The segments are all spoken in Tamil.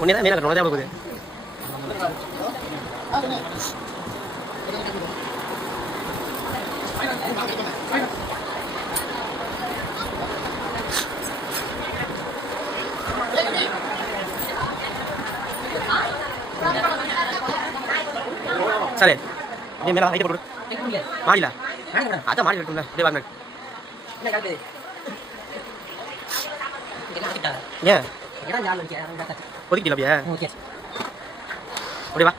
ஒன்னே தான் மேலே கட்டணும் தான் போகுது சரி நீ மேலே வைக்க போடு மாடியில அதான் மாடி எடுத்துங்க அப்படியே வாங்க ஏன் ஒதுக்கிட்டீங்களா அப்படியே அப்படியே வா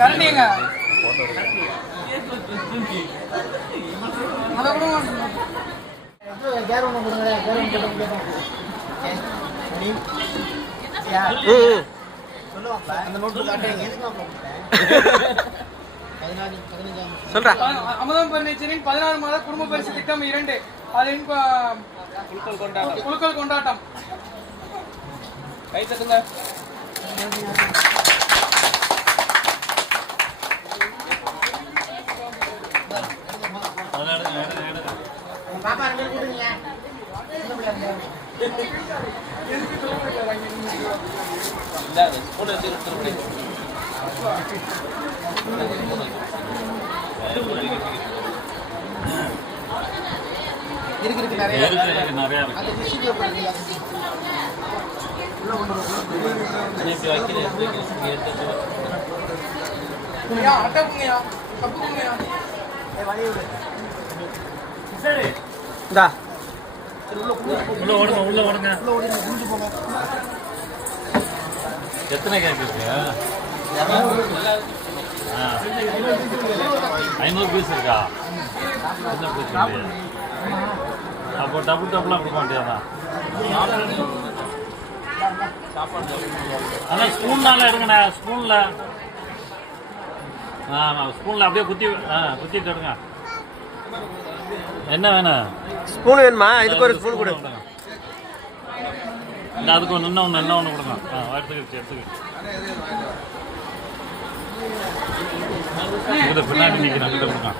கரண்டிங்க அமுதம் பர்னிச்சரின் 16 மாத குடும்ப பரிசு திட்டம் 2 அதன் குழுக்கள் கொண்டாட்டம் கை தட்டுங்க பாப்பா ரெண்டு கூடுங்க இந்த போன் எடுத்து எடுத்துறேன் இருக்கு நிறைய அந்த விஷயத்தை பண்ணுங்க உள்ள கொண்டு வைக்கல அட்டப்புங்கயா கப்புங்கயா வழி விடு சரி இந்தா உள்ள ஓடுங்க உள்ள ஓடுங்க குஞ்சு போங்க எத்தனை கேக்குறீங்க 500 பீஸ் இருக்கா என்ன பிரச்சனை அப்போ டபுள் டபுளாக கொடுக்க மாட்டேதான் ஆனால் ஸ்பூன்னால எடுங்கண்ணா ஸ்பூனில் ஸ்பூனில் அப்படியே குத்திட்டு எடுங்க என்ன வேணும் ஸ்பூன் வேணுமா இதுக்கு ஒரு ஸ்பூன் கொடு இல்லை அதுக்கு ஒன்று இன்னொன்று கொடுங்க எடுத்துக்கிட்டு இதை பின்னாடி நிற்கிறேன் கிட்ட கொடுங்க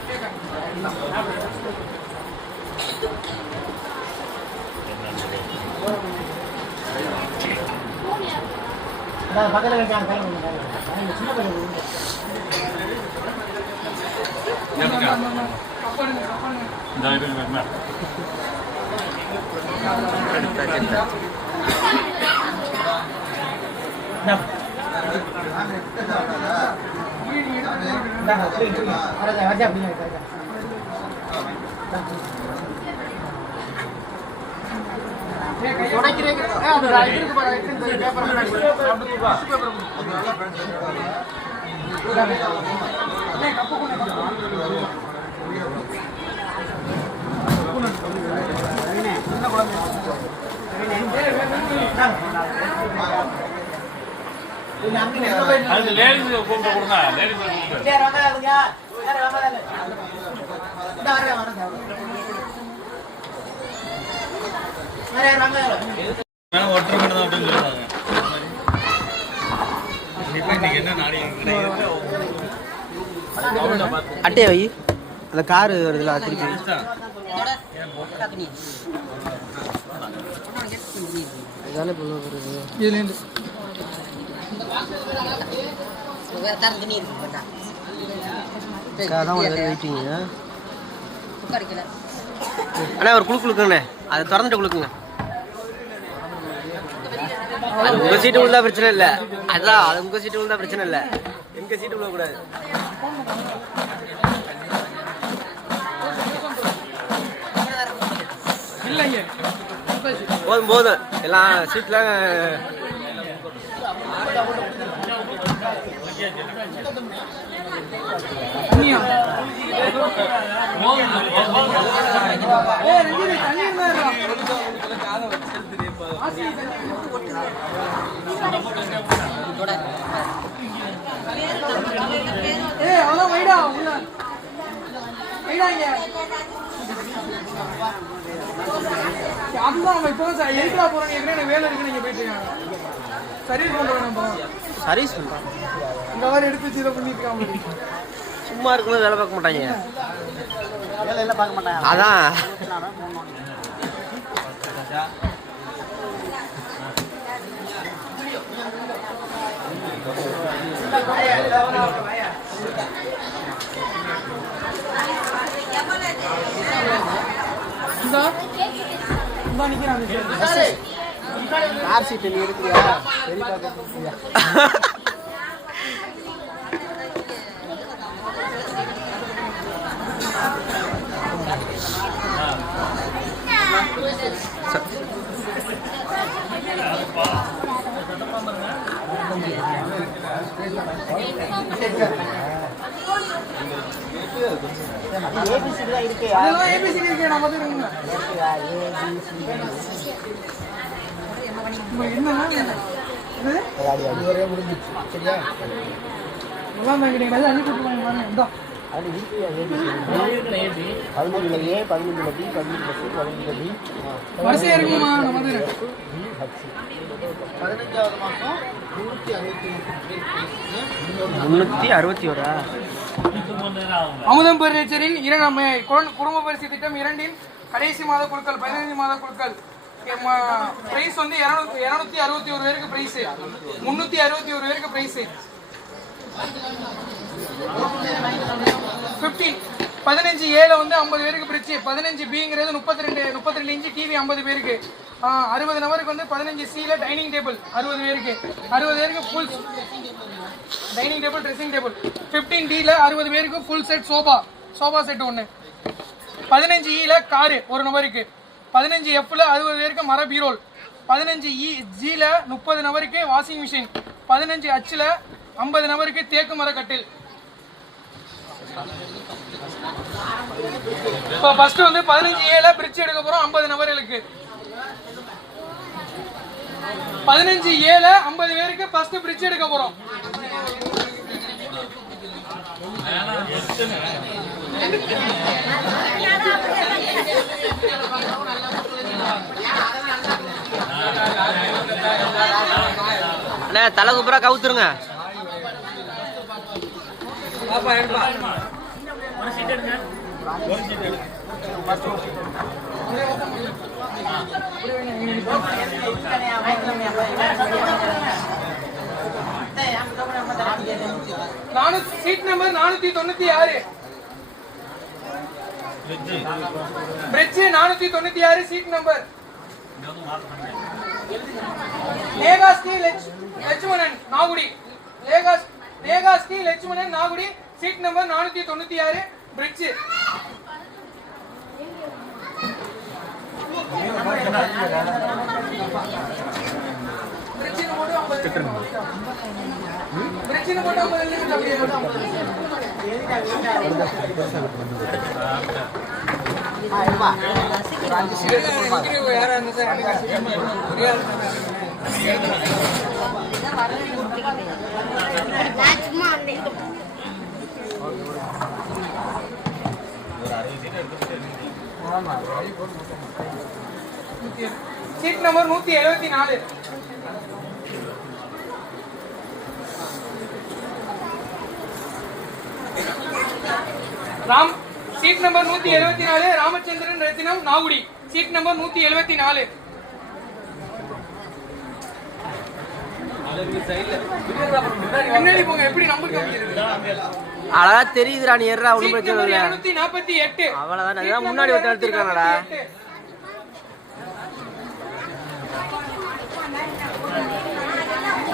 பக்கத்தில் இந்த எடுங்க லேடிஸ் கூப்பிட்டு கொடுங்க லேடிஸ் ஒற்றை மணி தான் அப்படின்னு சொல்லுவாங்க. அட்டையை வை அந்த காரு வருதுல அது திருப்பி இதானே இப்போ வருது இதுலேருந்து அதான் வெயிட்டிங்க. அண்ணா ஒரு குழுக்குண்ணே அதை திறந்துட்டு குழுக்குங்க. அது உங்க சீட்டு விழுந்தா பிரச்சனை இல்லை. அதான் அது உங்க சீட்டு விழுந்தா பிரச்சனை இல்லை. எங்க சீட்டு விழக்கூடாது. இல்லைங்க போதும் போதும் எல்லாம் சீட்ல வேலை இருக்கு. நீங்க போயிட்டு சர்வீஸ் பண்றோம். சர்வீஸ் பண்றோம். இந்த மாதிரி எடுத்து வச்சு இதை பண்ணிட்டு சும்மா இருக்கும்போது வேலை பார்க்க மாட்டாங்க. வேலையெல்லாம் பார்க்க மாட்டாங்க. அதான் கார் சீட்டு நீ எடுக்கிறியா? வரிசையா இருக்குமா? 15வது மாசம் 361. அமுதம் பர்னிச்சரின் குடும்ப பரிசு திட்டம் 2 கடைசி மாத குழுக்கள் 15 மாத குழுக்கள் பிரைஸ் வந்து 261 பேருக்கு பிரைஸ், 361 பேருக்கு பிரைஸ். 15A வந்து 50 பேருக்கு பிரிச்சு, 15Bங்கிறது 32 இன்ச்சு டிவி 50 பேருக்கு, 60 நபருக்கு வந்து 15Cல டைனிங் டேபிள் 60 பேருக்கு, 60 பேருக்கு full dining table dressing table. 15Dல 60 பேருக்கு ஃபுல் செட் சோபா செட் ஒன்று. 15Eல காரு ஒரு நபருக்கு. 15Fல 60 பேருக்கு மர பீரோல். 15Gல 30 நபருக்கு வாஷிங் மிஷின். 15Hல 50 நபருக்கு தேக்கு மர கட்டில். இப்போ ஃபர்ஸ்ட் வந்து 15Aல பிரிட்ஜ் எடுக்க போறோம் 50 நபர்களுக்கு. 15Aல 50 பேருக்கு ஃபர்ஸ்ட் பிரிட்ஜ் எடுக்க போறோம். அண்ணா தலை குப்புறா கவுத்துருங்க. Seat number 496. Fridge 496 seat number. லேகாஸ்டி லட்சுமணன் நாகுடி. லேகாஸ்டி Lakshmanan Nagudi seat number 496 fridge. Seat number 174. Seat number 174 Ramachandran Rathinam Nagudi. Seat number 174. முன்னாடி போங்க, எப்படி நம்பர் காமிக்கிறது? அழகா தெரியுதுடா, நீ ஏறா ஒண்ணும் சீட் பிரச்சனை நம்பர் இல்ல. 248. அவ்வளவுதான், அதான் முன்னாடி ஒருத்தர் எடுத்திருக்காங்கடா.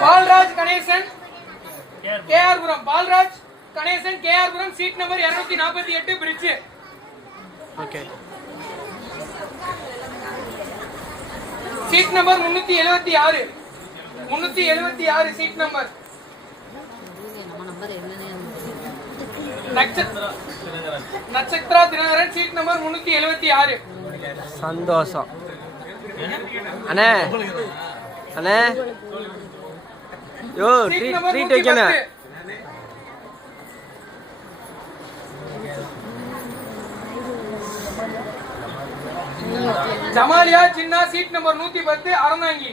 Palraj Ganesan KR Puram. Palraj Ganesan KR Puram. Seat number 248 fridge. Okay. Seat number 376. 376 seat number. Nakshatra Dhinakaran. Seat number 376. சந்தோஷம் அண்ணே. அண்ணே யோ சீட் நம்பர் ட்ரீட் வைக்கணும். 110. ஜமாலியா சின்னா. Seat number 110 Aranthangi.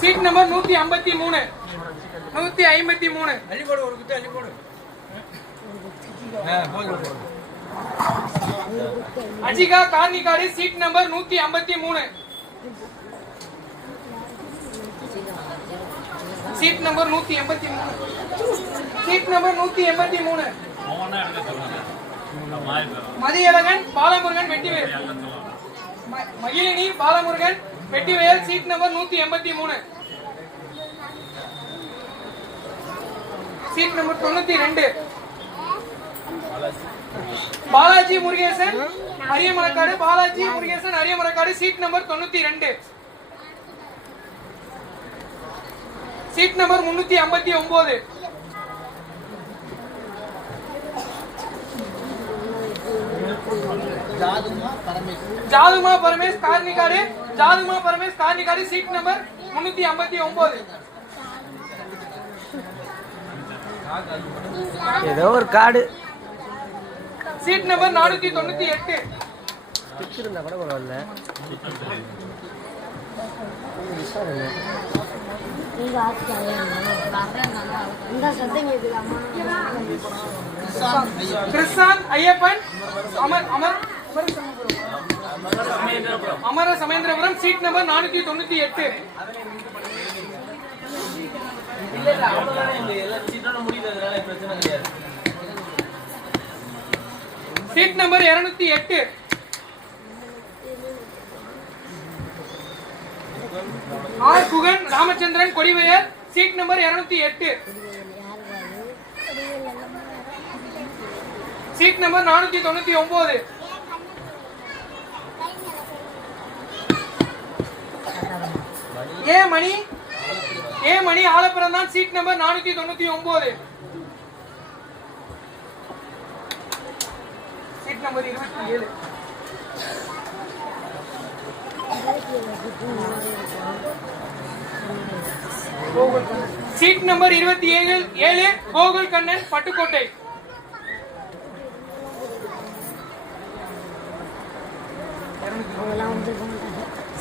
Seat number 153. 153. அஜிகா Karnikadu. Seat number 153. Seat number 183. Seat number 183. Mathiyazhagan Balamurugan Vettivel. Magizhini Balamurugan Vettivel. Seat number 183. Seat number 92. Balaji Murugesan Ariyamarakkadu. Balaji Murugesan Ariyamarakkadu. Seat number 92. Seat number 359. ஜாதுமா பரமேஷ் கார்னிகாடு. ஜாதுமா பரமேஷ் கார்னிகாடு. Seat number 359. ஏதோ ஒரு கார்டு சீட் நம்பர் 498. இருந்தா கூட பரவாயில்ல. Krishnan Ayyappan Amara Samendrapuram. Seat number 498. Seat number 208. R Guhan Ramachandran Kodivayal. Seat number 208. Seat number 499. A Mani Alappuram தான். Seat number 499. Seat number 27. Seat number 27 Gokul Kannan Pattukkottai.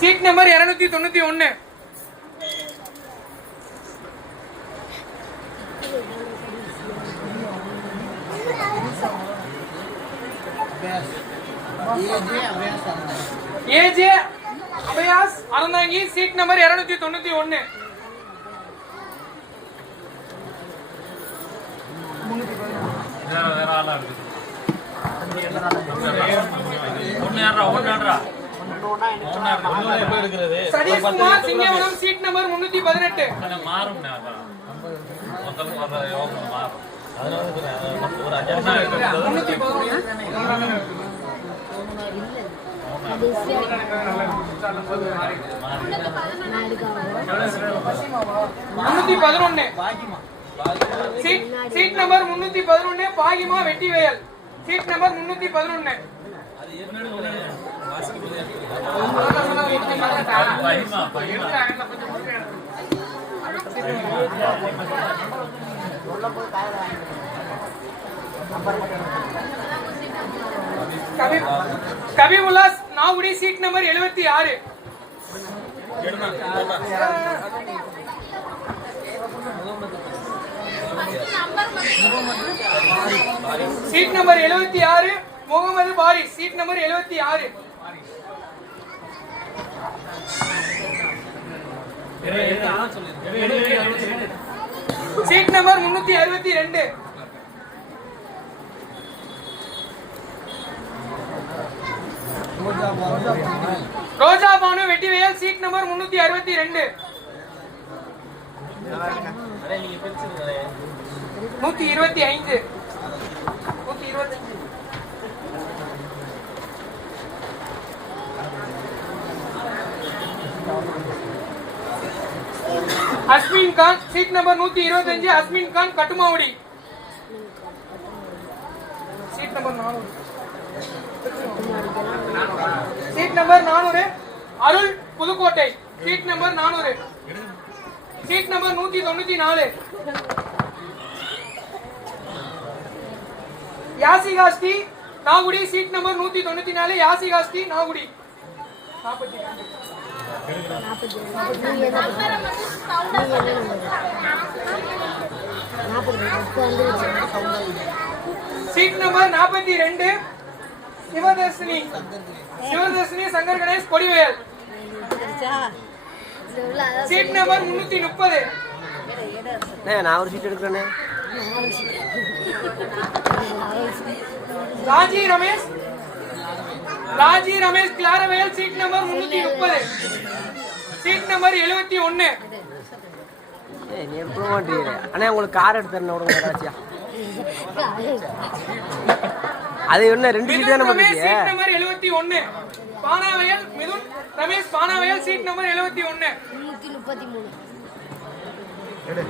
Seat number 291. AJ Abhayas Aranthangi. Seat number 291. Satishkumar Singavanam. Seat number 318. Seat number 311 Bagima Vettivayal. Seat number 311. Kabimullas Navudi. Seat number 76. Seat number 76 Mohammed Faris. Seat number 76. Seat number 362. Roja Banu Vettivel. Seat number 362. 125. 125. Asmin Khan. Seat number 125. Asmin Khan Kattumavadi. Seat number 400. Seat number 400 Arul Pudukkottai. Seat number 400. Seat number 194 Yasikasti Nagudi. Seat number 194 Yasikasti Nagudi. 42. Seat number 42 Sivadharshini. Sivadharshini Shankar Ganesh Kodivel. Seat number 330. நான் ஒரு சீட் எடுக்கிறேனே. Raji Ramesh. Raji Ramesh Klaravel. Seat number 330. Seat number 71. நீ எப்படி மாட்டீங்க அண்ணா? உங்களுக்கு கார் எடுத்து தரணும் விடுங்க ராஜியா. அது என்ன 2 சீட் தானே பண்ணுவீங்க? Seat number 71 Panavayal Mithun Ramesh. Panavayal. Seat number 71. 32.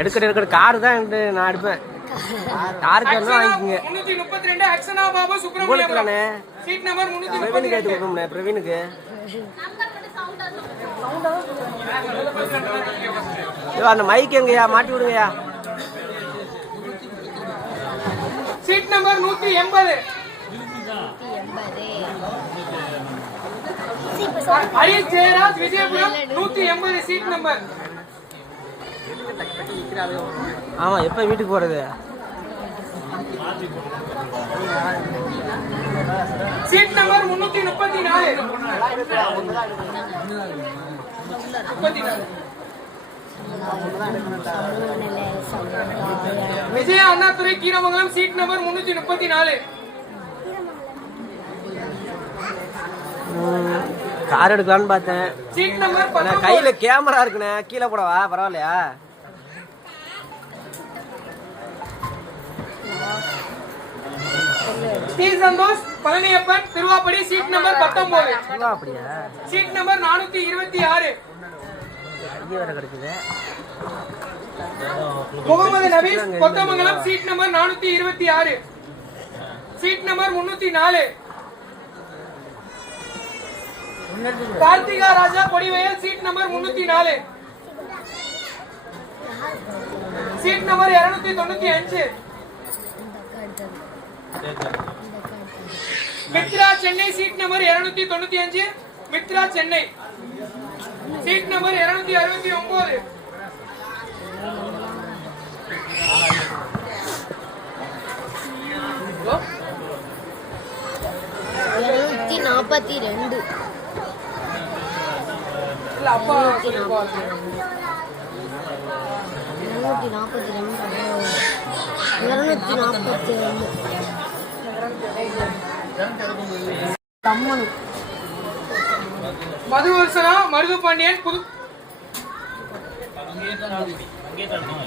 எடுக்கிற கார் தான் நான் எடுப்பேன். காருக்கு என்ன வாங்கிக்கோங்க. 332 அக்ஷனா பாபு சுப்ரமணியம். Seat number 332. பிரவீனுக்கு அந்த மைக் எங்கயா மாட்டி விடுங்கயா. Seat number 180. Harish Jayaraj Vijayapuram. 180 seat number. ஆமா எப்ப வீட்டுக்கு போறது? Seat number 334. Vijaya Annadurai Keeramangalam. Seat number 334. Car எடுக்கலான்னு பார்த்தேன். Seat number 19. கையில கேமரா இருக்குண்ணே. கீழே போடவா? பரவாயில்லையா? T Santhosh Palaniappan Thiruvappadi. Seat number 19. அப்படியா? Seat number 426. Mohammed Nafees Kothamangalam. Seat number 426. Seat number 304. Karthika Raja Kodivayal. Seat number 304. Seat number 295. Mithra Chennai. Seat number 295. Mithra Chennai. Seat number 269. அப்பா 242. Madhuvarshana Marudhu Pandiyan Pudhu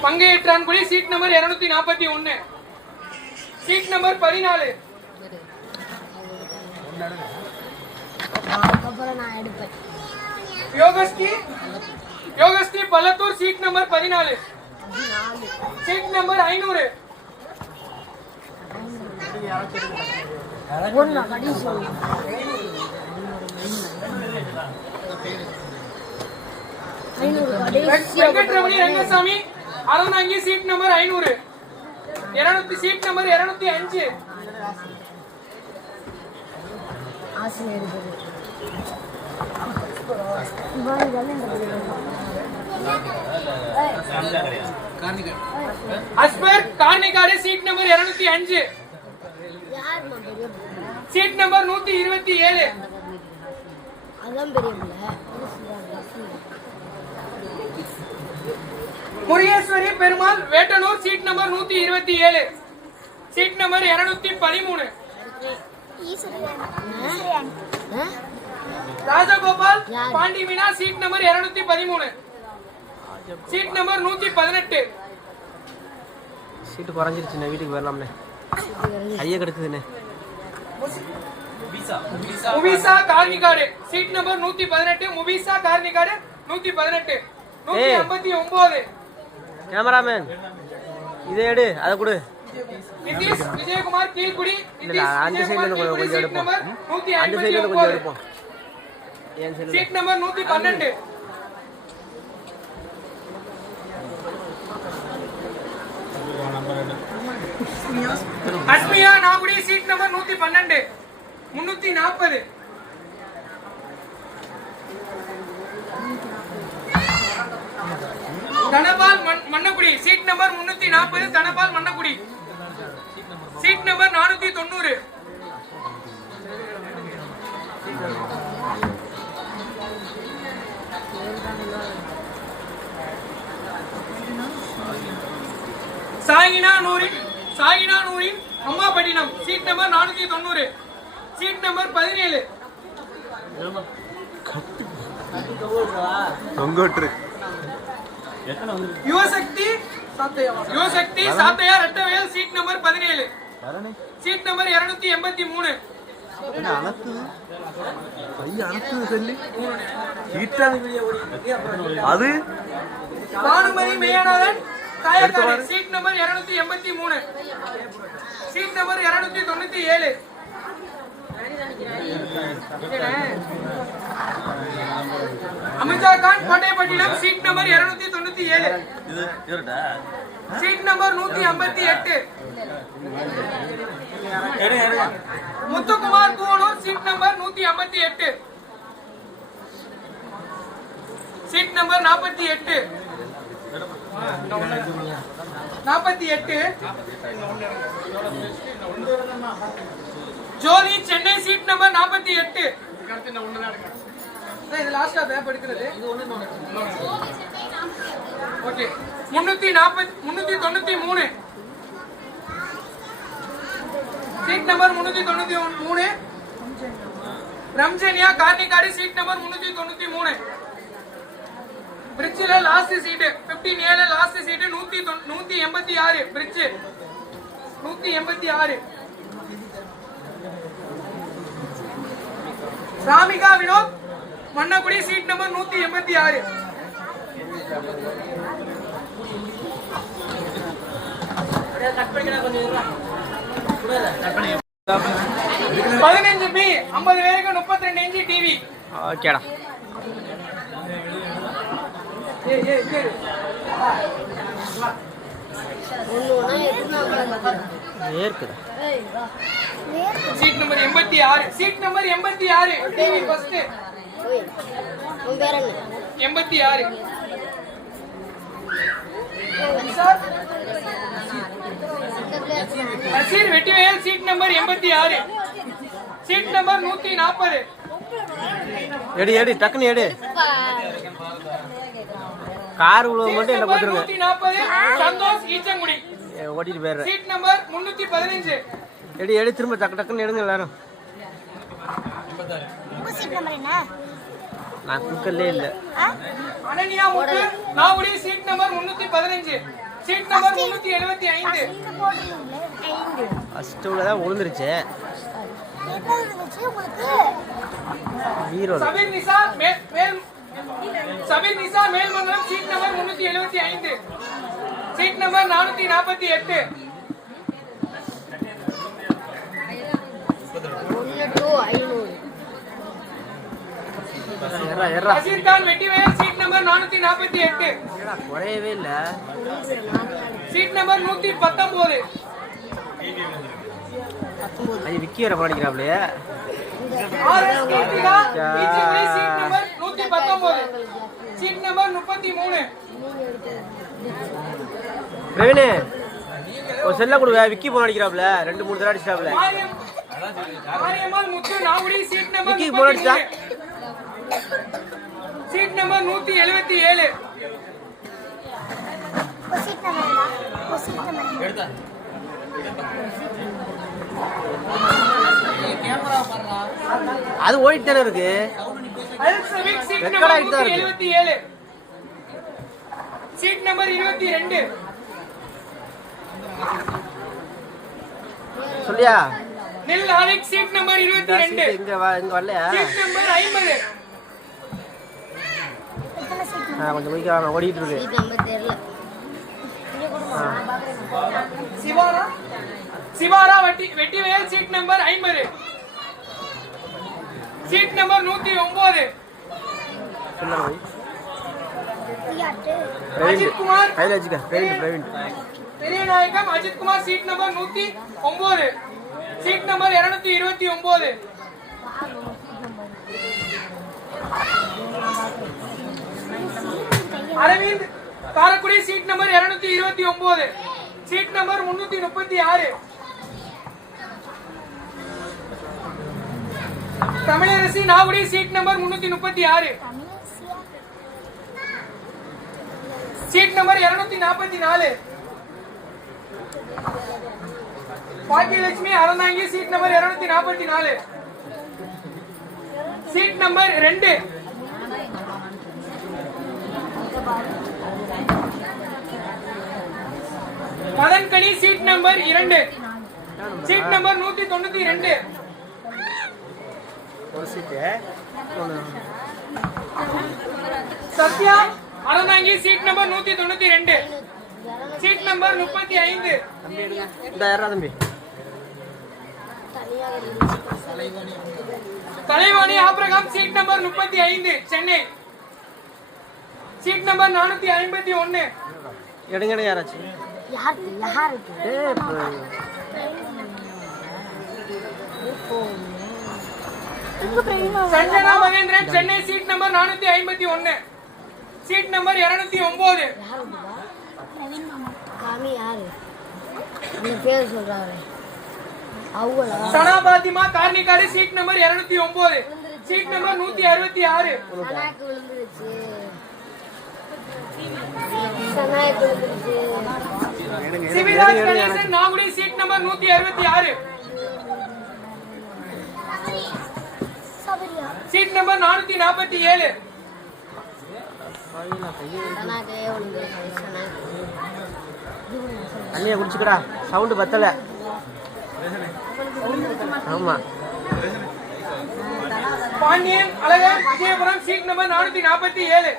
Pangetrankudi. Seat number 241. Seat number 14. Yogasri Pallathur. Seat number 14. Seat number 500. Venkataramani Rangasamy Aranthangi. Seat number 500. Seat number 205. Asbar Karnikadu. Seat number number 205. Seat number 127. Murugeswari Perumal Vettanur seat number 127. Seat number 213. Rajagopal Pandi Meena seat number 213. Seat number 118. Seat குறைஞ்சிருச்சுண்ணே, வீட்டுக்கு வரலாம்ண்ணே. ஐயா கிடக்குதுண்ணே. Mubisa Karnikadu seat number 118. Mubisa Karnikadu 118. 159. Cameraman இதை எடு, அதை கொடு. நிதிஷ் விஜயகுமார் கீழ்குடி. அந்த சைடுல கொஞ்சம் எடுப்போம். அந்த சைடுல கொஞ்சம் எடுப்போம். Seat number 112. Asmiya Nagudi seat number 112. 340. Dhanapal Mannagudi seat number 340. Dhanapal Mannagudi seat number 490. Saina Noorin Ammapattinam seat number 490. Seat number 17. Yuvasakthi Sathaiya Rettavel seat number 17. Seat number 283. அது Banumathi Meyanathan Kayakkadu seat number 283. Seat number 297. Amirtha Khan Kottaipattinam seat number 297. Seat number 158. Muthukumar Poovanur seat number 158. Seat number 48. Jothi Chennai seat number 48. இது லாஸ்டா பேப் எடுக்கிறது. Okay 393. Seat number 393. Ramjaniya Karnikadi seat number 393. பிரிட்ஜில last seat 15A last seat 186. Fridge 186. Ramika Vinod Mannagudi seat number 186. பதினஞ்சு பி 50 பேருக்கு 32 இன்ச்சு டிவி. ஓகேடா. Seat number 86. Seat number 86. TV first 86. Nazeer Vettivel seat number 86. Seat number 140. எடி டக்குன்னு எடு. கார் உள்ள மட்டும் என்ன கொடுத்துருங்க. 140. சந்தோஷ் ஈச்சங்குடி ஓட்டிட்டு போயிடுறேன். Seat number 315. எடி திரும்ப டக்குன்னு எடுங்க எல்லாரும். நான் குக்கர்லே இல்ல. Ananya Muthu Nagudi seat number 315. Seat number 375. First உள்ள தான் விழுந்துருச்சு. Sabeer Nisa Melmangalam seat number 375. Seat number 448. Rasheed Khan Vettivel seat number 448. குறையவே இல்ல. Seat number 119. அது விக்கி வர படிக்கிறாப்லையே. RS Keerthika Eachangudi seat number 119. Seat number 33. பிரவீனே ஒரு செல்ல கொடுங்க. விக்கி போன் அடிக்கிறாப்ல, 2-3 தடவை அடிச்சாப்ல. Mariyammal Muthu Nagudi seat number Vicky phone அடிச்சா சீட் நம்பர் 177. அது ஓடிட்டு தானே இருக்கு. Seat number 177. Seat number 22. சொல்லியா நெல் ஆலிக் சீட் நம்பர் 22. இங்க வரலையா? Seat number 50. கொஞ்சம் போய்க்க வாங்க, ஓடிட்டு இருக்கு. சிவாரா Vettivayal seat number 50. Seat number 109. Ajith Kumar Periya Nayagam Ajith Kumar seat number 109. Seat number 229. Arvind Karakudi seat number 229. Seat number 336. Tamilarasi Nagudi seat number 336. Seat number 244. Bhagyalakshmi Aranthangi seat number 244. Seat number 2. Madhankani seat number 2. Seat number 192. ஒரு சீட்டு Sathya Aranthangi seat number 192. Seat number 35. இந்த யாரா தம்பி? Thalaivani Abraham seat number 35 Chennai. Seat number 451. எடுங்க யாராச்சு. Sanjana Mahendran Chennai seat number 451. Seat number 209. Sana Fathima Karnikadu seat number 209. Seat number 166. Sivaraj Ganesan Nagudi seat number 166. Seat number 447. தண்ணியை குடிச்சுக்கடா, சவுண்டு பத்தல. ஆமா Pandiyan Azhagar Vijayapuram seat number 447.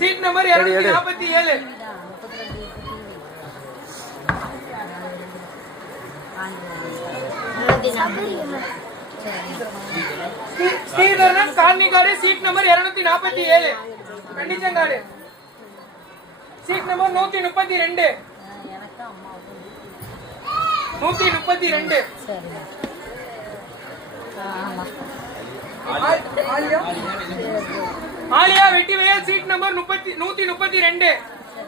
Seat number 247. Sridharan Karnikadu seat number 247. Kandichangadu seat number 132. 132. Aliya Vettivayal seat number 132.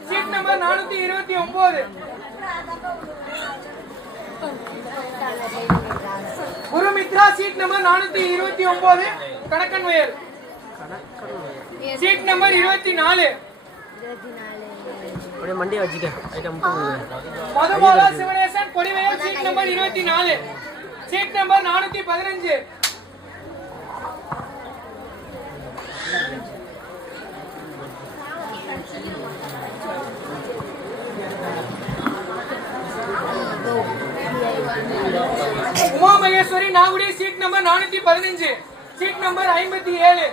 Seat number 429. Gurumithra seat number 429. Kanakkanvayal seat number 24. மண்டியை வச்சுக்க. Madhubala Sivanesan Kodivayal seat number 24. Seat number 415. Uma Maheswari Nagudi seat number 415. Seat number 57.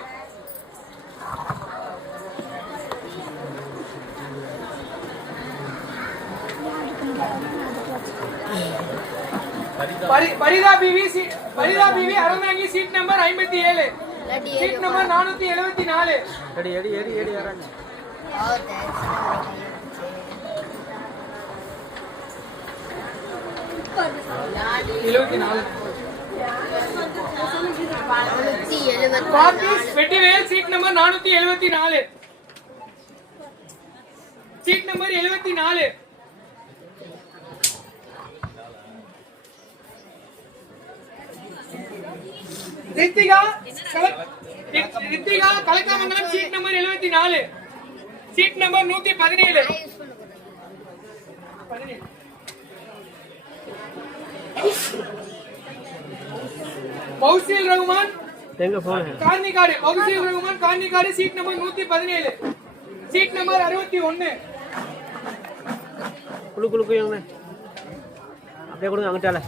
Farida PV Aranthangi seat number 57. Seat number 474. எடி எடி எடி எடி யாராச்சு. Vettivel seat number 474. Seat number 74. Rithika Kalakkamangalam seat number 74. Seat number 117. Fausil Rahman Karnikadu. Fausil Rahman Karnikadu seat number 117. Seat number 61. குழு அப்படியே கொடுங்க அங்கிட்டால.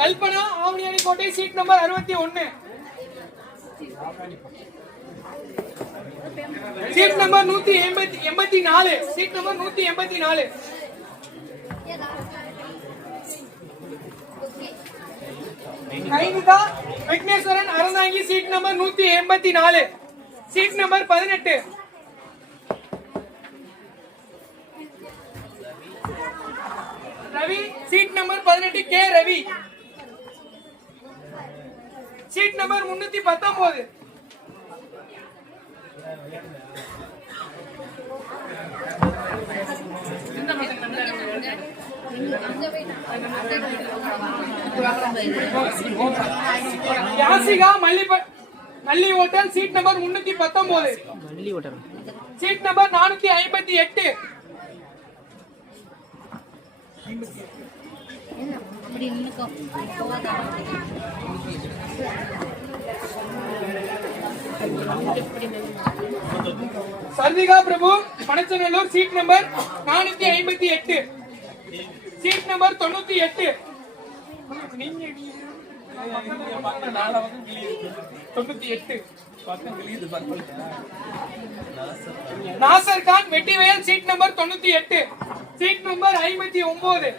Kalpana Avaniyani Kottai seat number 61. Seat number 184. Seat number 184. Kainika Vigneshwaran Aranthangi seat number 184. Seat number 18. Ravi seat number 18. K Ravi seat number 319. Yasika Malli hotel seat number 319. Seat number 458. Sarthika Prabhu Panachanallur seat number 458. Seat number 98. Nasser Khan Vettivayal seat number 98. Seat number 59.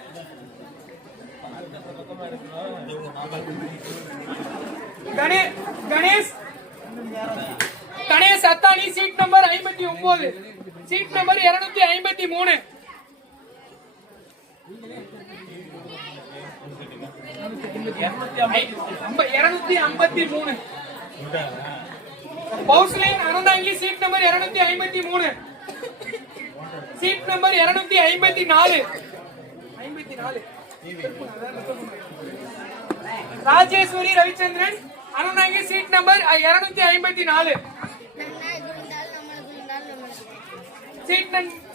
Ganesh Athani seat number 59. Seat number 253. Fauslin Ananthangi seat number 253. Seat number 254. Rajeswari Ravichandran Ananthangi seat number 254.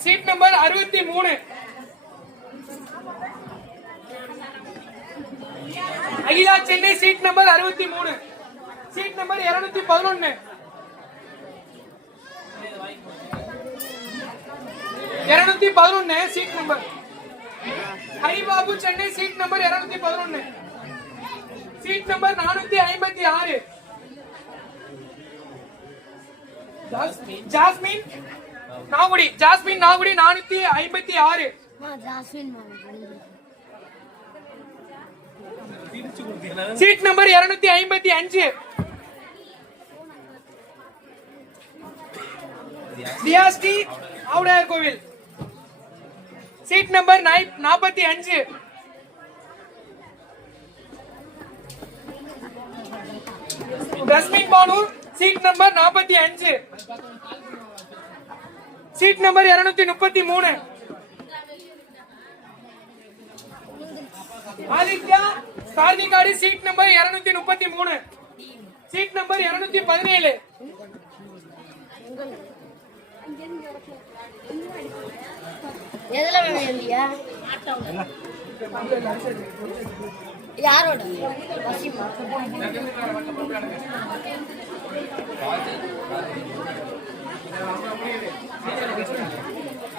Seat number 63. Akila Chennai seat number 63. Seat number 211. 211 seat number. Haribabu Chennai seat number 211. Seat number 456. Jasmin Nagudi 456. Seat number 255. டியாஸ்டி Avudaiyar Kovil seat number 45. Rasmin Banu seat number 45. Seat number 233. Adithya Karnikadi seat number 233. Seat number 217. எதுல வேண்டியா யாரோட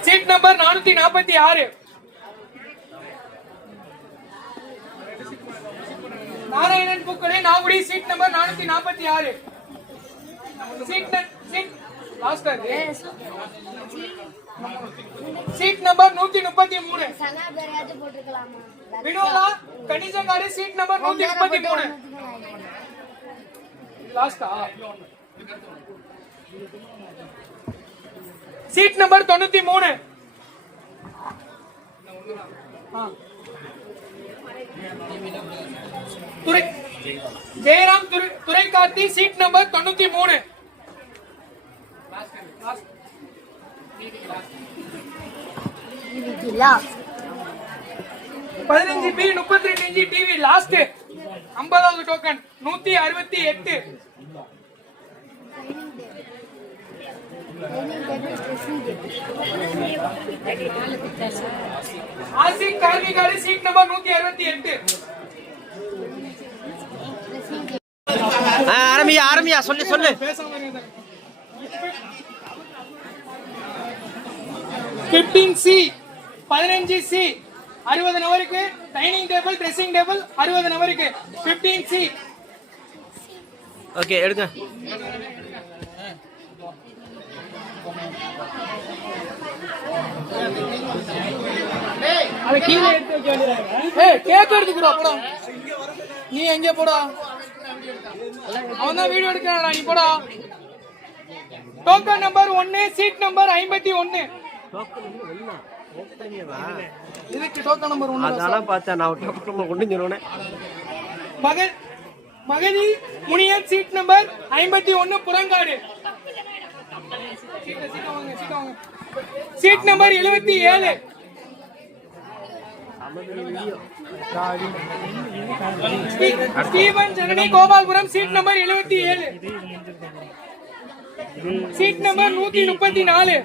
சீட் நம்பர் 446. நாராயணன் பூக்கடை Nagudi seat number 446. Seat number 133. Vinotha Kanisangadu seat number 133. Seat number 93. Jayaram Duraikarthi seat number 93. Last 15 B 32 inch TV last 50வது token 168. Asik Karmikari seat number 168. ஆரம்பியா சொல்லு பேசாம இருங்க. 15C 15C 60 நபருக்கு டைனிங் டேபிள் ட்ரெஸ்ஸிங் டேபிள் 60 நபருக்கு 15C. ஓகே எடுங்க. அத கீழ எடுத்து வைக்க வேண்டியதாங்க. ஏய் கேக் எடுத்துக்குறா போடா. நீ எங்க போடா? அவன் தான் வீடியோ எடுக்கறானடா நீ போடா. Token number 1 seat number 51. இதுக்கு டோக்கன் நம்பர் 1 அதனால பார்த்தா நான் டோக்கன் நம்பர் கொண்டு சொன்னேன். Magathi Muniyan seat number 51 Purangadu. Seat number 77. Steven Janani Gopalpuram seat number 77. Seat number 134.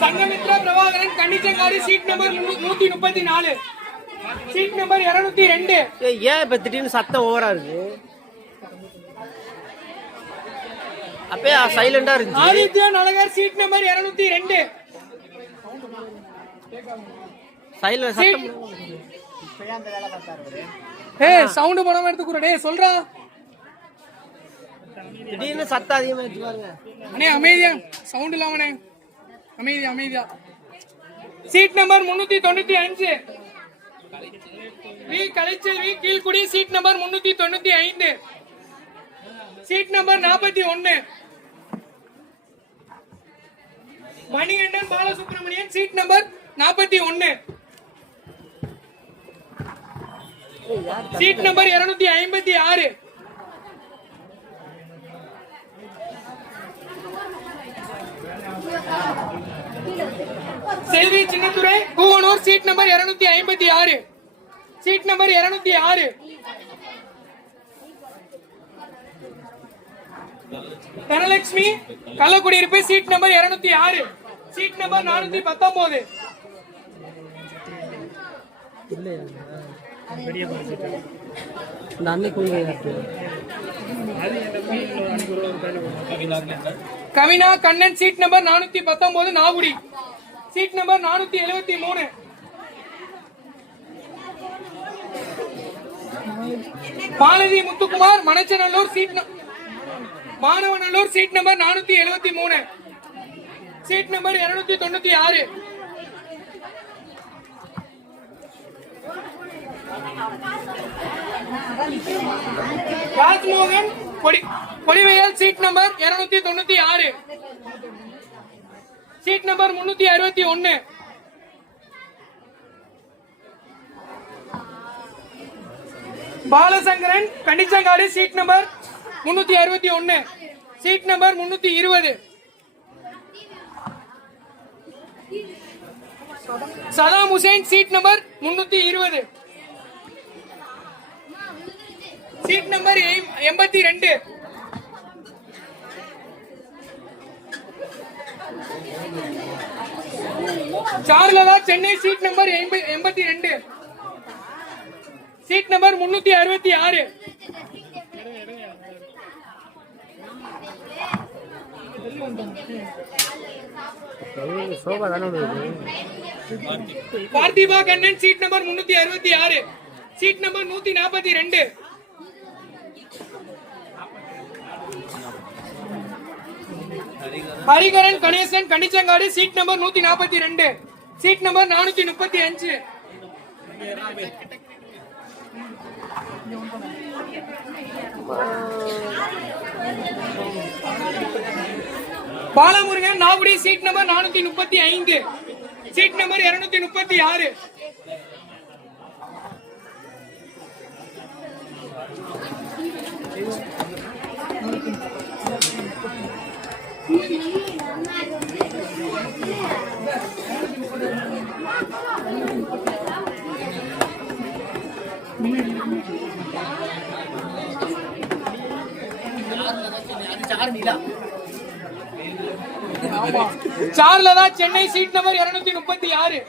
Sangamithra Prabhakaran கன்னிச்சங்காடு seat number 134. Seat number 202. ஏன் இப்ப திடீர்னு சத்தம் ஓவரா இருக்கு? அப்பயே சைலண்டா இருந்துச்சு. Adithya Nalagar seat number 202. Silent சத்தம். ஏய் சவுண்ட் போடாம எடுத்துக்குற டேய் சொல்றா. திடீர்னு சத்தம் அதிகமா இருக்கு பாருங்க. அண்ணே அமைதியா சவுண்ட் இல்லாமனே அமைதியா. Seat number 395. V Kalaiselvi Keezhkudi seat number 395. Seat number 41. Manikandan Balasubramanian seat number 41. Seat number 256. Selvi Chinnathurai Koovanur seat number 256. Seat number 206. Dhanalakshmi Kallakudiyiruppu seat number 206. Seat number 419. Kavina Kannan seat number 419 Nagudi. Seat number 473. Balathi Muthukumar Manachanallur seat Manavanallur seat number 473. Seat number 296. Rajmohan Kodivayal seat number 296. Seat number 361. பாலசங்கரன் கண்டிச்சங்காடு seat number 361. Seat number 320. Saddam Hussain seat number 320. Seat number 82. Charlatha Chennai seat number 82. Seat number 366. Parthiba Kannan seat number 366. Seat number 142. Hariharan Ganesan Kandichangadu seat number 142. Seat number 435. Balamurugan Nagudi seat number 435. Seat number 236. Charlatha Chennai seat number 236.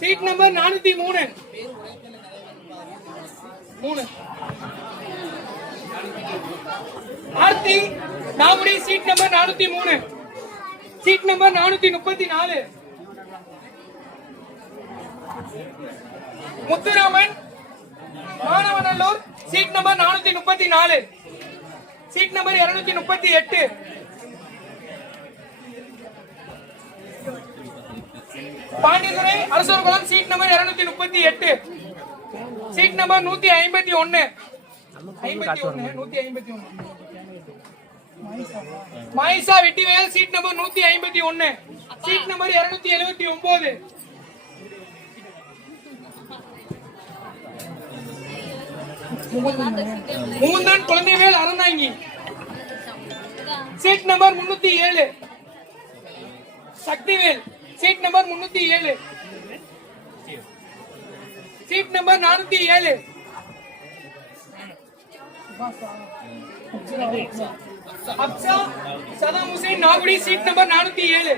Seat number 403. Aarthi Nagudi seat number 403. Seat number 434. Muthuraman Manavanallur seat number 434. Seat number 238. Pandiyadurai Arasarkulam seat number 238. Seat number 151. Maisa Vettivel seat number 151. Seat number 279. Moonthan Kuzhandaivel Aranthangi seat number 307. Sakthivel seat number 307. Seat number 407. Afsa Saddam Hussain Nagudi seat number 407.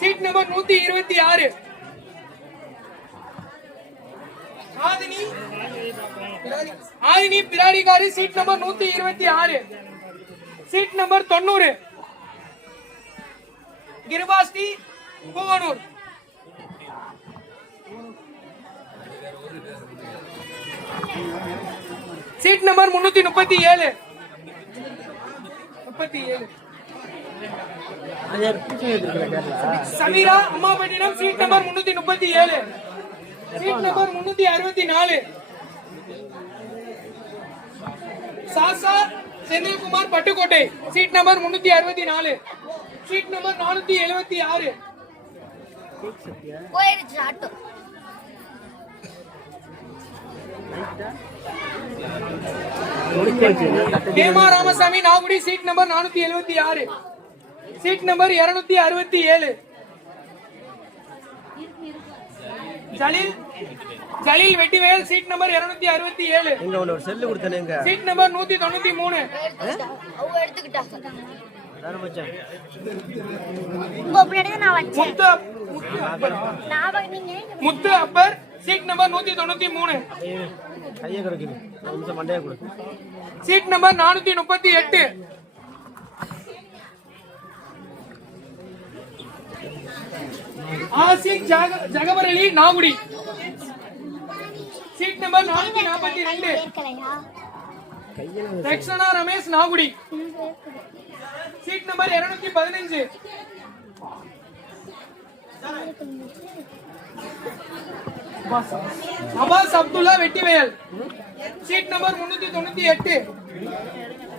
Seat number 126. Aadhini Pradikari seat number 126. Seat number 90. Kirubasti Poovanur seat number 337. Sameera Ammapattinam seat number 337. Seat number 364. Sasa Senthilkumar Pattukkottai seat number 364. Seat number 476. போயிடுச்சு auto. Nema Ramasamy Nagudi seat number 476. Seat number 267. Jaleel Vettivel seat number 267. இங்க ஒரு செல்லு கொடுத்தனேங்க. Seat number 193. அவங்க எடுத்துக்கிட்டாங்க. அதான மச்சான். உங்க பின்னாடி நான் வச்சேன். Muthu Appar seat number 193. கையை கொடுக்குது. கொஞ்சம் மண்டையை கொடு. Seat number 438. Asik Jagabar Ali Nagudi seat number 442. Rakshana Ramesh Nagudi seat number 215. Abbas Abdullah Vettivel seat number 398.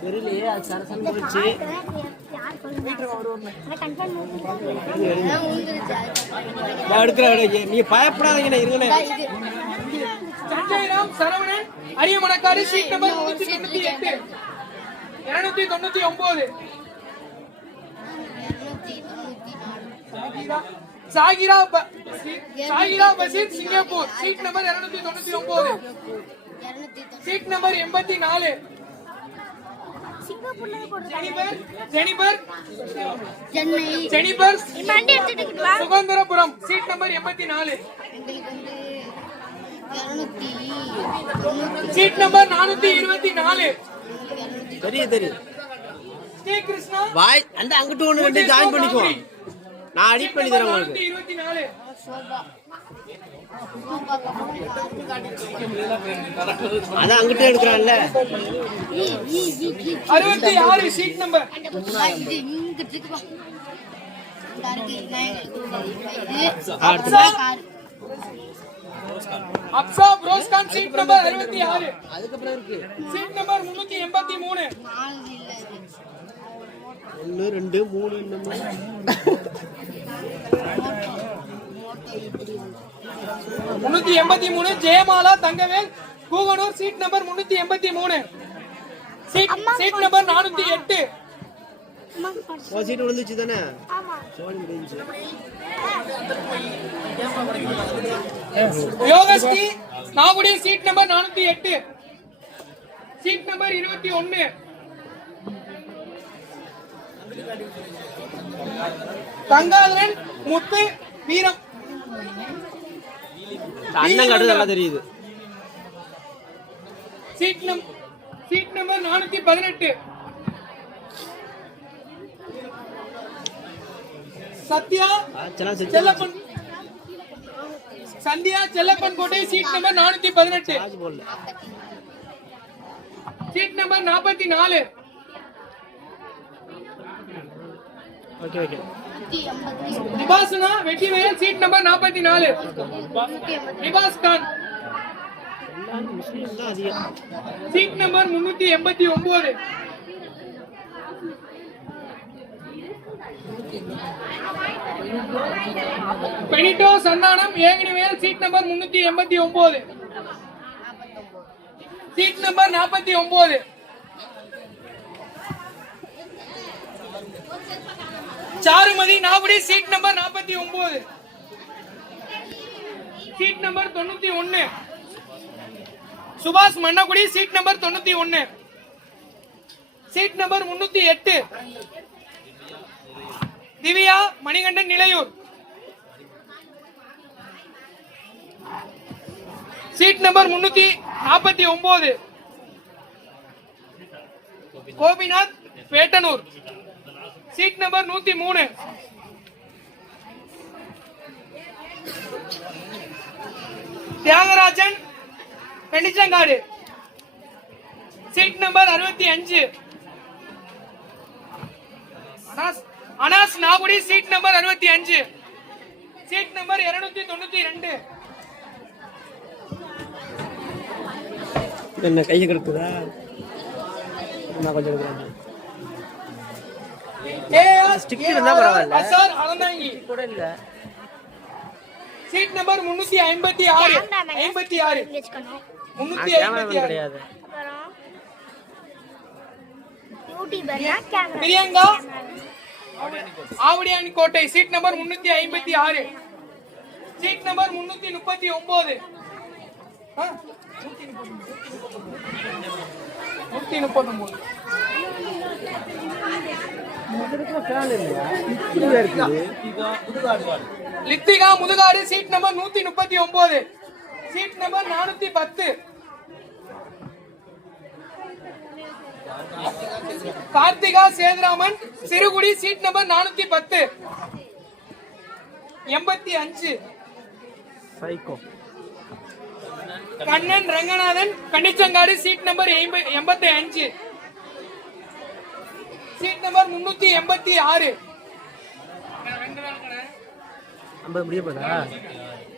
தெரியலையே அது சரசன் போச்சு. நான் எடுக்கிறேன். நீ பயப்படாதீங்க இருங்கண்ணே. Sanjay Ram Saravanan Ariyamanakkari seat number 398. 299. Sakira Basheer Singapore seat number 299. Seat number 84. Jennifer Suganthapuram seat number 84. Seat number 424. தெரியும் ஸ்ரீ கிருஷ்ணா வாய் அந்த அங்கிட்டு ஒன்று ரெண்டு ஜாயின் பண்ணிக்குவோம். நான் அடி பண்ணி தரேன் உங்களுக்கு. 24. அதான் அங்கிட்டே எடுக்கிறான்ல. 66 seat number. Afsa Feroskhan seat number 66. அதுக்கப்புறம் இருக்கு seat number 383. 1 2 3 383. Jayamala Thangavel Koovanur seat number 383. Seat number 408. ஒரு சீட் விழுந்துச்சு தானே? ஆமா. சோழி முடிஞ்சுச்சு. Yogashree Nagudi seat number 408, seat number 21. Gangadharan Muthu Veeram. அண்ணன் கட்டு நல்லா தெரியுது. Seat number 418. Sathya Chellappan Sandhya Chellappan Kottai seat number 418. Seat number 44. Okay okay. நிபாசனா Vettivel seat number 44. Nibas Khan seat number 389. Benito Santhanam Eganivel seat number 389. Seat number 49. Charumathi Nagudi seat number 49. Seat number 91. Subash Mannagudi seat number 91. Seat number 308. Divya Manikandan Nilaiyur seat number 349. Gopinath Pettanur seat number 103. Thiyagarajan Kandichangadu seat number 65. Anas Nagudi seat number 65. Seat number 292. என்ன கையை கிடக்குதா? நான் கொஞ்சம் ஸ்டிக் இருந்தா பரவாயில்ல. சார் அறந்தாங்கி கூட இல்ல. Seat number 356. 56 356 கிடையாது. அப்புறம் யூடியூபர்னா camera. Priyanka Avadiyani Kottai seat number 356. Seat number 339. 139. Lithika Muthukadu seat number 139. Seat number 410. Karthika Sethuraman Sirukudi seat number 410. 85. Psycho Kannan Ranganathan Kandichangadu seat number 85. Seat number 386. 50 முடிய போதா?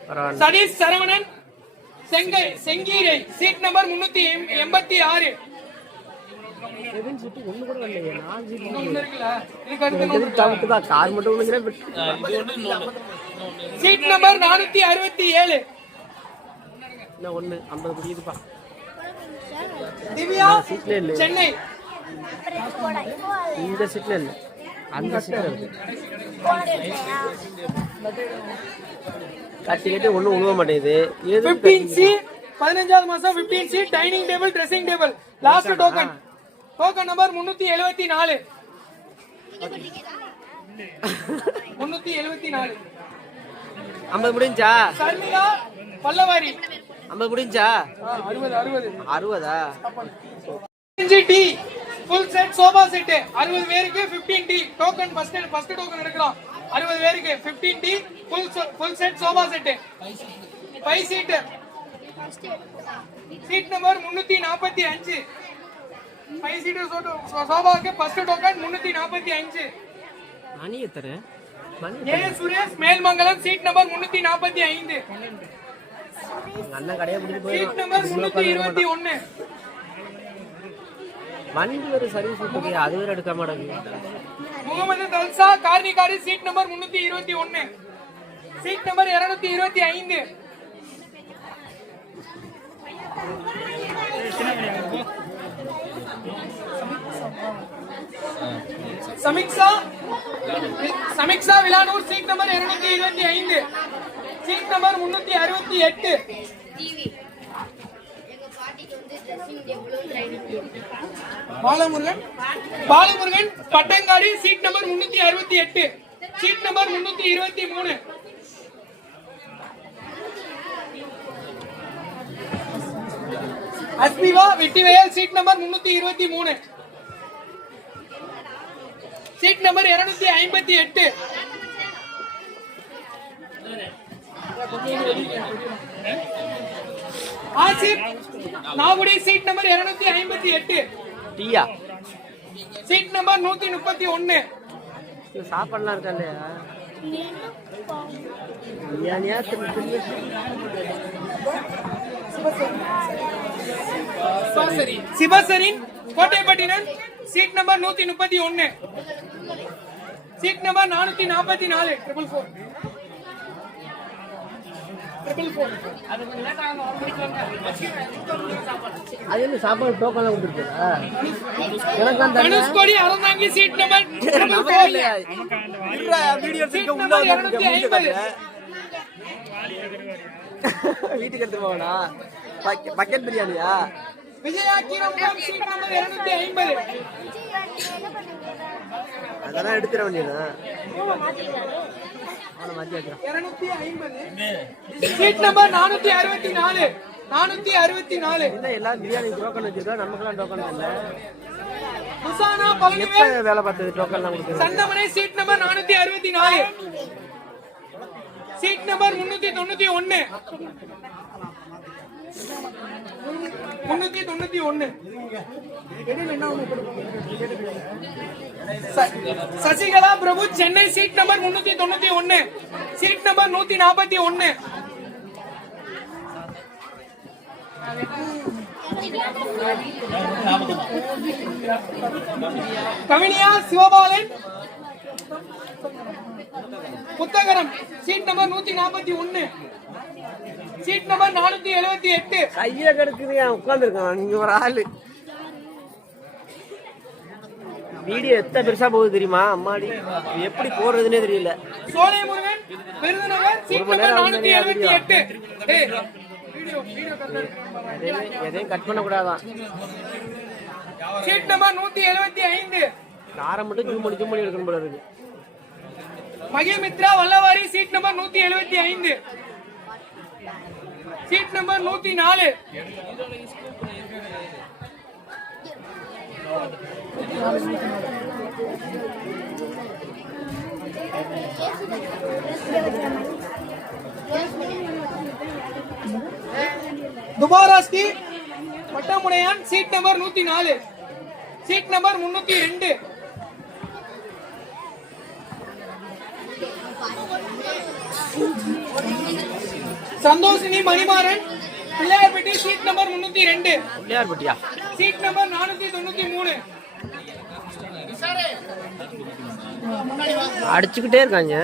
பரவாயில்ல. சதீஷ் சரவணன் செங்கீரை சீட் நம்பர் 386. செகண்ட் சீட் ஒண்ணு கூட வரலையே. 4 சீட் ஒண்ணு இருக்குல்ல, இதுக்கு அடுத்து தவிர்த்துதா கார் மட்டும் ஒண்ணுங்கறே. Seat number 467. என்ன ஒண்ணு 50 முடியுதுப்பா. திவ்யா சீட்ல இல்ல. சென்னை இந்த சீட்ல இல்ல, அந்த சீட்ல இருக்கு. கட்டி கட்டி ஒண்ணும் உழுவ மாட்டேங்குது. 15C 15வது மாசம் 15C dining table dressing table last token number 374. 374. 50 முடிஞ்சா? சர்மிளா பல்லவாரி 50 முடிஞ்சா? 60. 60ஆ? 15T full set sofa set 60 பேருக்கு 15T டோக்கன் ஃபர்ஸ்ட் டோக்கன் எடுக்கலாம். 60 பேருக்கு 15T full set sofa set 5 seater. Seat number 345. 5 seater சோபாவுக்கு ஃபர்ஸ்ட் டோக்கன் 345. மணி எத்தனை? ஏ சுரேஷ் மேல்மங்கலம் சீட் நம்பர் 345. அண்ணன் கடையை பிடிச்சி போய் சீட் நம்பர் 321. வண்டி ஒரு சர்வீஸ் இருக்கு, அது வேற எடுக்க மாட்டேங்குது. Mohammed Thalsa Karnikari seat number 321. Seat number 225. Samiksha Vilanur seat number 225, seat number 368. Balamurugan Pattangadi seat number 368, seat number 323. Asmiva Vettivayal seat number 323, seat number 258. Asif Nagudi seat number 258, டீயா சீட் நம்பர் 131. சாப்பாடுலாம் இருக்கா இல்லையா? பிரியாணியா தின்னு Sivasarin Kottaipattinam seat number 131, seat number 444. 444. அது என்ன சாப்பாடு டோக்கன்லாம் கொடுத்துருக்கா? எனக்குலாம் தனுஷ்கோடி அறந்தாங்கி சீட் நம்பர் 250. வீட்டுக்கு எடுத்து போவனா? பக்கெட் பிரியாணியா? Vijaya Keeramugam seat number 250. அதெல்லாம் எடுத்துட வேண்டியதா? அவனை மாத்தி வைக்கிறான். 250. Seat number 464. 464. என்ன எல்லாம் பிரியாணி டோக்கன் வச்சிருக்கா? நமக்குலாம் டோக்கன் இல்ல. முசானா பழனிவேல் எப்ப வேலை பார்த்தது டோக்கன்லாம் கொடுக்குறது? Santhamanai seat number 464, seat number 391. 391. Sasikala Prabhu Chennai seat number 391, seat number 141. Kaviniya Sivabalan Puthagaram seat number 141, seat number 478. கைய கெடுக்குது, உட்கார்ந்துருக்கான். நீங்க ஒரு ஆளு. வீடியோ எத்தனை பெருசா போகுது தெரியுமா? அம்மாடி எப்படி போடுறதுன்னே தெரியல. சோலை முருகன் விருதுநகர் சீட் நம்பர் 478. எதையும் கட் பண்ண கூடாதான். Seat number 175. காரம் மட்டும் ஜூம் பண்ணி எடுக்கணும் போல இருக்கு. Mahimithra Vallavari seat number 175, seat number 104. Thubarasthi Pattamunaiyan seat number 104, seat number 302. Santhoshini Manimaran Pillaiyarpatti seat number 302, பிள்ளையார்பட்டியா? Seat number 493. அடிச்சுக்கிட்டே இருக்காங்க.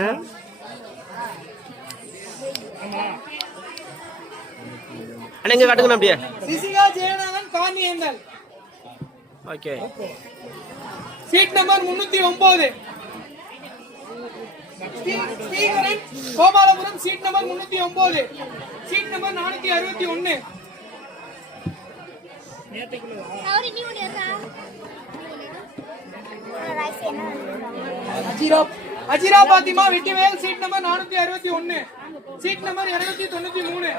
அண்ணங்க காட்டுங்க அப்படியே. Sisika Jayanathan Karniyanthal. Okay. Seat number 309. Srikaran Gopalapuram seat number 309, seat number 461. Ajira Fathima Vettivel seat number 461, seat number 293.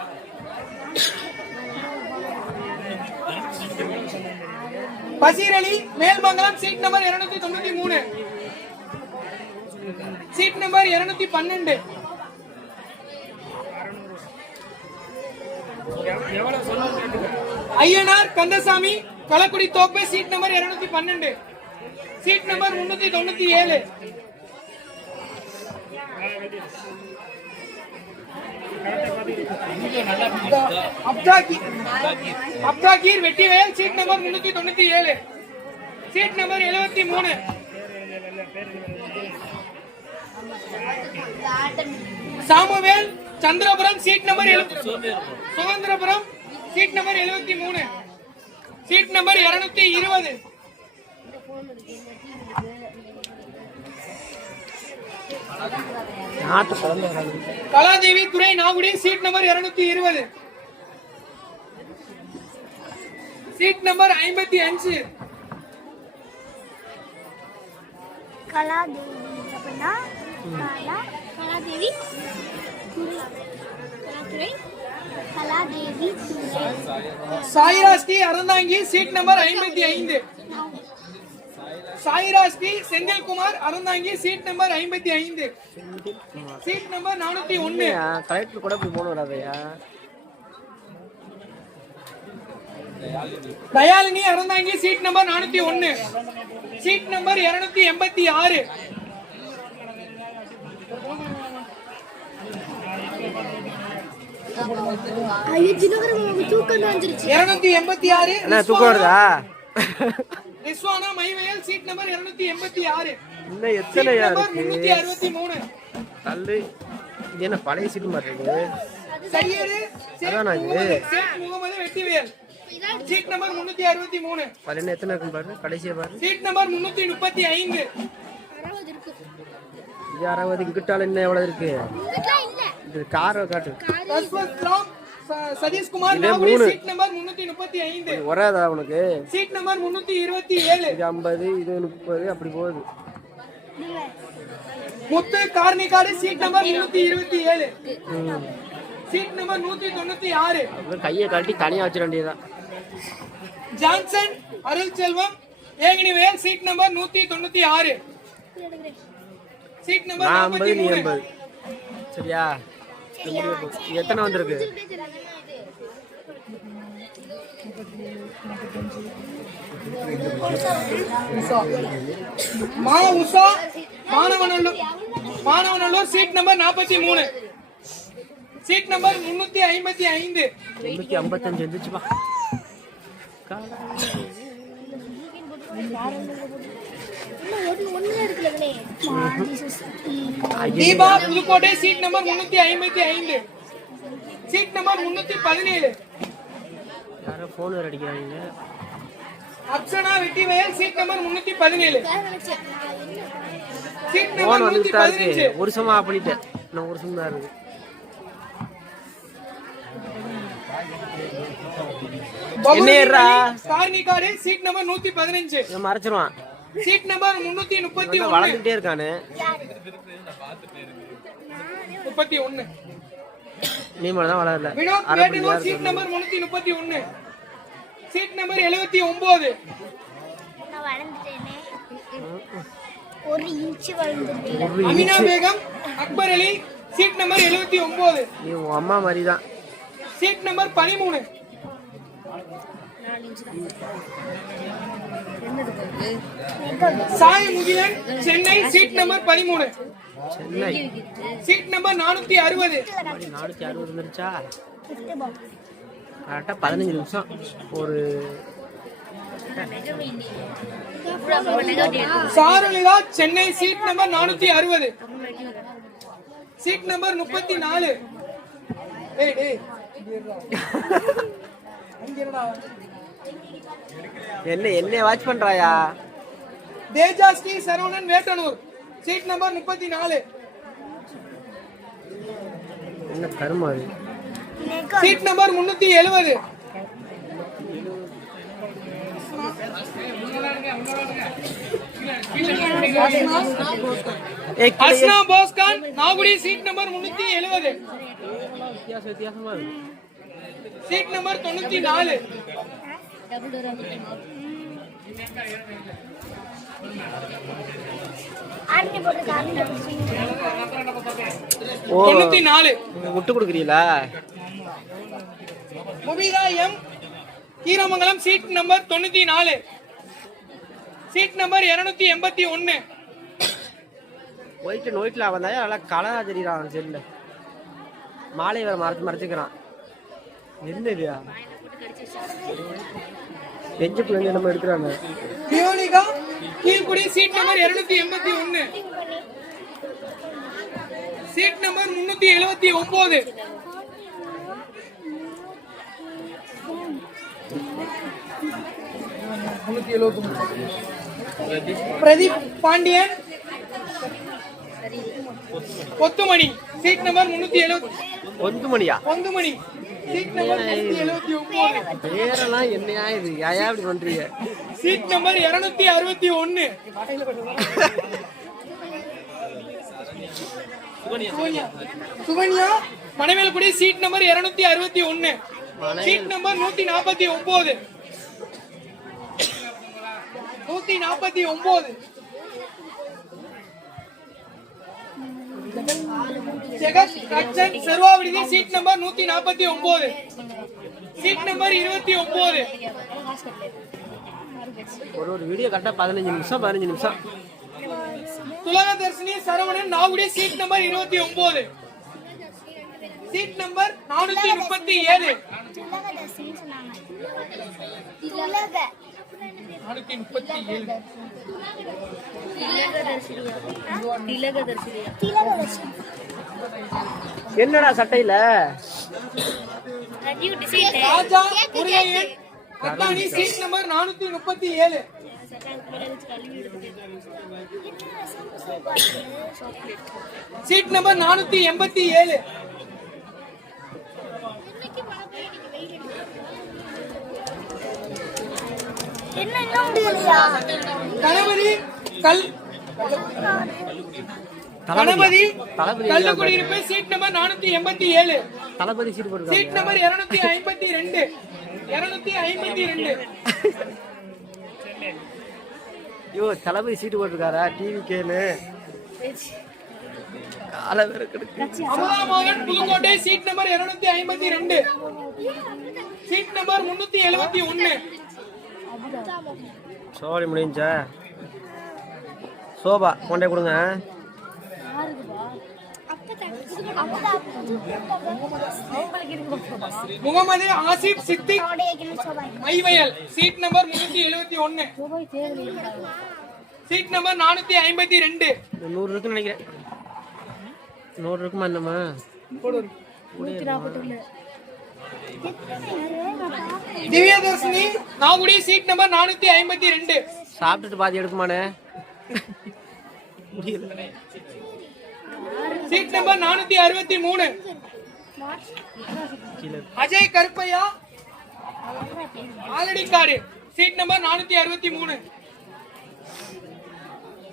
Basheer Ali Melmangalam seat number 293, seat number 212. Ayyanar Kandasamy Kalakudi தோப்பை seat number 212, seat number 397. Abthagir Vettivel seat number 397, seat number 73. Samuel Chandrapuram seat number Suthanthirapuram seat number 73, seat number 220. Kaladevi துறை Nagudi seat number 220. Seat number 55. Kaladevi அப்படின்னா Kaladevi Kaladevi Sairasti Aranthangi seat number 55. Sairasti Senthilkumar Aranthangi seat number 55. Seat number 401. Collector கூட போய் போன வராதையா. Dhayalini Aranthangi seat number 401. Seat number 286. ஐயோ தினகரன் தூக்கம் வந்துருச்சு. 286. என்ன தூக்கம் வருதா? Rizwana Maivel seat number 286. இன்னும் எத்தனையா நம்பர் இருக்கு? 363. தள்ளு. இது என்ன பழைய சீட்டு மாதிரி இருக்கு? சையது அதானா இது? Sheikh Mohammed Vettivel seat number 363. அது என்ன எத்தனை இருக்கு பாரு, கடைசியா பாரு. Seat number 335. இது 60 கிட்டால என்ன எவ்வளவு இருக்கு? இது காரை காட்டு. தஸ்வத்ராம் சதீஷ்குமார் இதே நாகுடி 3. Seat number 335. ஒரேதா உனக்கு? Seat number 327. இது 50, இது 30 அப்படி போகுது. Muthu Karnikadu seat number 327. Seat number 196. அப்புறம் கையை கழட்டி தனியா வச்சிட வேண்டியதுதான். Johnson Arul Selvam Eganivel seat number 196. Seat number நான் 50, நீ 43. 80. சரியா? இது எத்தனை வந்திருக்கு? மா Usha Manavanallur seat number 43. Seat number 355. 355 வந்துச்சுப்பா. Deepa Pudukkottai seat number 355. Seat number 317. யாரோ போன் வேற அடிக்கிறாங்க. Afsana Vettivayal seat number 317. Seat phone number வந்துட்டு தான் இருக்கு. 115. ஒரு சும்மா பண்ணிட்டேன். இன்னும் ஒரு சும்மா இருக்கு. என்னேறா? கார்னிகாடு சீட் நம்பர் 115. இவன் மறைச்சிருவான். Seat number 331. வளர்ந்துட்டே இருக்கானு. 31. நீ மட்டும் தான் வளரல. Vinoth Vettanur seat number 331. Seat number 79. நான் வளர்ந்துட்டேனே. 1 இன்ச் வளர்ந்துட்டேன். Amina Begum Akbar Ali seat number 79. நீ உன் அம்மா மாதிரி தான். Seat number 13. Sai Mugilan Chennai seat number 13. Chennai seat number 460. 460 வந்துருச்சா? கரெக்டா 15 நிமிஷம். ஒரு Charulila Chennai seat number 460. Seat number 34. டேய் டேய் என்ன வாட்ச் பண்றாயா? Tejashree Saravanan Vettanur seat number 34. என்ன கருமா அது? Seat number 370. Asna Boskhan Nagudi seat number 370. வித்தியாசமா இருக்கு. Seat number 94. ஆர்த்தி போட்டு காமிங்க. ஓ 94. விட்டு கொடுக்குறீங்களா? Mubitha M Keeramangalam seat number 94. Seat number 281. நோய்ட்ல அவன் தான் நல்லா கலரா தெரியுறான். செல்ல மாலை வேற மறைச்சுக்கிறான். என்ன இதுயா? பெஞ்சு பிள்ளைங்க நம்ம எடுக்கிறாங்க. Dhyonika Keezhkudi seat number 281. Seat number 379. Pradeep Pandiyan Kothumani seat number 370. ஒன்று மணியா? Konthumani seat number 379. பேரெல்லாம் என்னையா இது? ஏன் இப்படி பண்றீங்க? Seat number 261. Sukanya Manavelkudi seat number 261. Seat number 149. 149. Jagath Rakshan Sarvavidi seat number 149. Seat number 29. ஒரு வீடியோ கரெக்டா 15 நிமிஷம். Thulagadharshini Saravanan Nagudi seat number 29. Seat number 437. 437. என்னடா சட்டையில? Raja Murugaiyan Athani seat number 437. Seat number 487. Ganapathi Kallukudiyiruppu seat number 487. Thalapathy seat போட்டு சீட் நம்பர் 252. 252. ஐயோ, தளபதி சீட்டு போட்டிருக்காரா? டிவி கேளு. கால வேற கிடக்கு. Amalamohan Pudukkottai seat number 252. Seat number 371. சோழி முடிஞ்சா சோபா கொண்டே கொடுங்க. Mohammed Asif Siddique Maivayal seat number 371. Seat number 452. 100 இருக்குன்னு நினைக்கிறேன். 100 இருக்குமா என்னமா? Divyadharshini Nagudi seat number 452. சாப்பிட்டுட்டு பாதி எடுக்குமானே? Seat number 463. Ajay Karuppaiya Aladikkadu seat number 463.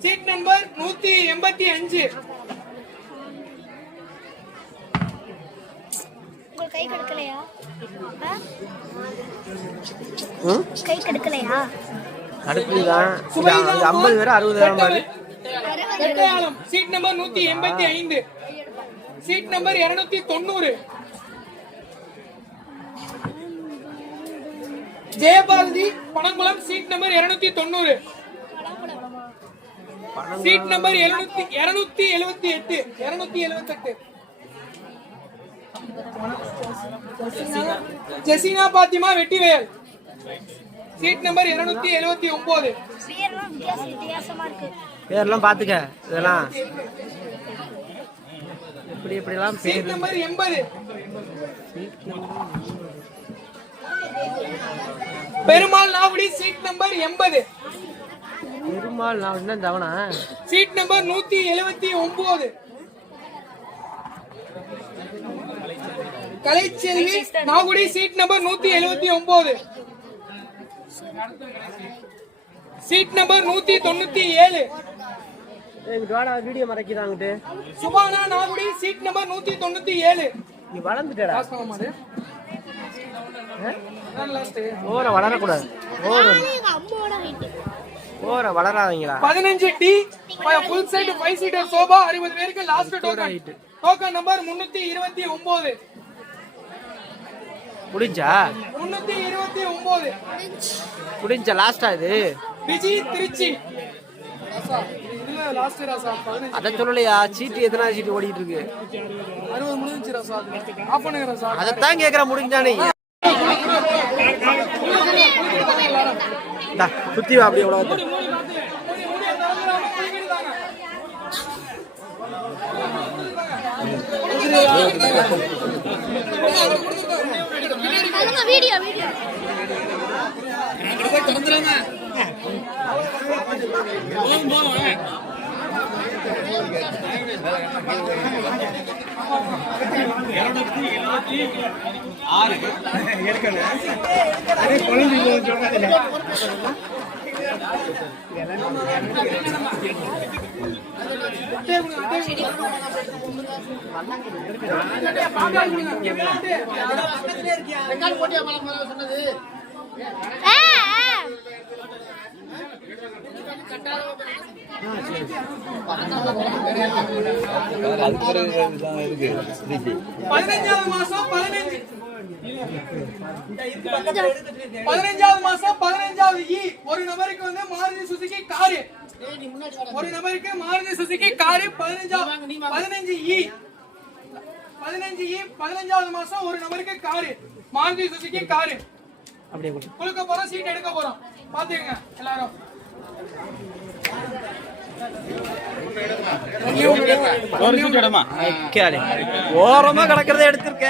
Seat number 185. கை கடுக்கலையா? கை கடுக்கலையா? அடுப்புதான் 50 பேர் 60 பேர். Vettaiyalam seat number 185. Seat number 290. Jayabharathi Panangulam seat number 290. Seat number 278. 278. Jesina Fathima Vettivel seat number 279. வித்தியாசமா இருக்கு. பேர்லாம் பாத்துக்க. இதெல்லாம் எப்படிலாம் சீட் பேர். Number 80. Perumal Nagudi seat number 80. Perumal நான் என்ன தவணா? Seat number 179. Kalaiselvi Nagudi seat number 179. Seat number 197. Video மறைக்கிறாங்கிட்டு. Subana Nagudi seat number 197. நீ வளர்ந்துட்டடா. லாஸ்ட் ஓர வளரக்கூடாது. ஓர வளராதீங்களா? 15 T full set 5 seater sofa 60 பேருக்கு லாஸ்ட் டோக்கன். Token number 329. முடிஞ்சா? 329. முடிஞ்சா லாஸ்டா இது? விஜி திருச்சி இல்ல லாஸ்ட் ராசா 15. அத சொல்லலையா? சீட்டு எத்தனை சீட்டு ஓடிட்டு இருக்கு? 60 முடிஞ்சிச்சு ராசா. ஆஃப் பண்ணுங்க ராசா. அதத்தான் கேக்குற. முடிஞ்சானே சுத்தி வா. அப்படி எவ்வளவு வீடியோ வீடியோ பதினஞ்சாவது மாசம் 15வது ஒரு நபருக்கு வந்து மாருதி சுசுகி காரு. ஒரு நபருக்கு மாருதி சுசுகி காரு 15வது மாசம் ஒரு நபருக்கு காரு மாருதி சுசுகி காரு. அப்படியே குலுக்க போறோம், சீட் எடுக்க போறோம். பாத்துக்கங்க எல்லாரும். ஓரமா கிடக்கிறத எடுத்திருக்க.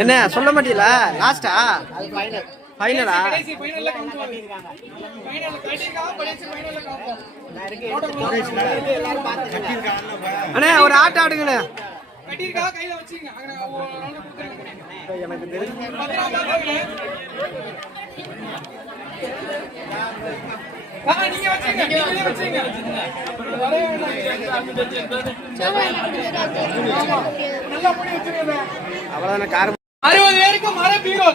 என்ன சொல்ல மாட்டீங்களா? லாஸ்டா ஃபைனலா? அண்ணே ஒரு ஆட்டம் ஆடுங்கண்ணே. கையில வச்சுங்க. எனக்கு தெரிஞ்சு நீங்க வச்சுங்க, நீங்களே வச்சுங்க. நல்லா பண்ணி வச்சுருங்க. அவ்வளவுதானே கார். 60 பேருக்கு மர பீரோ.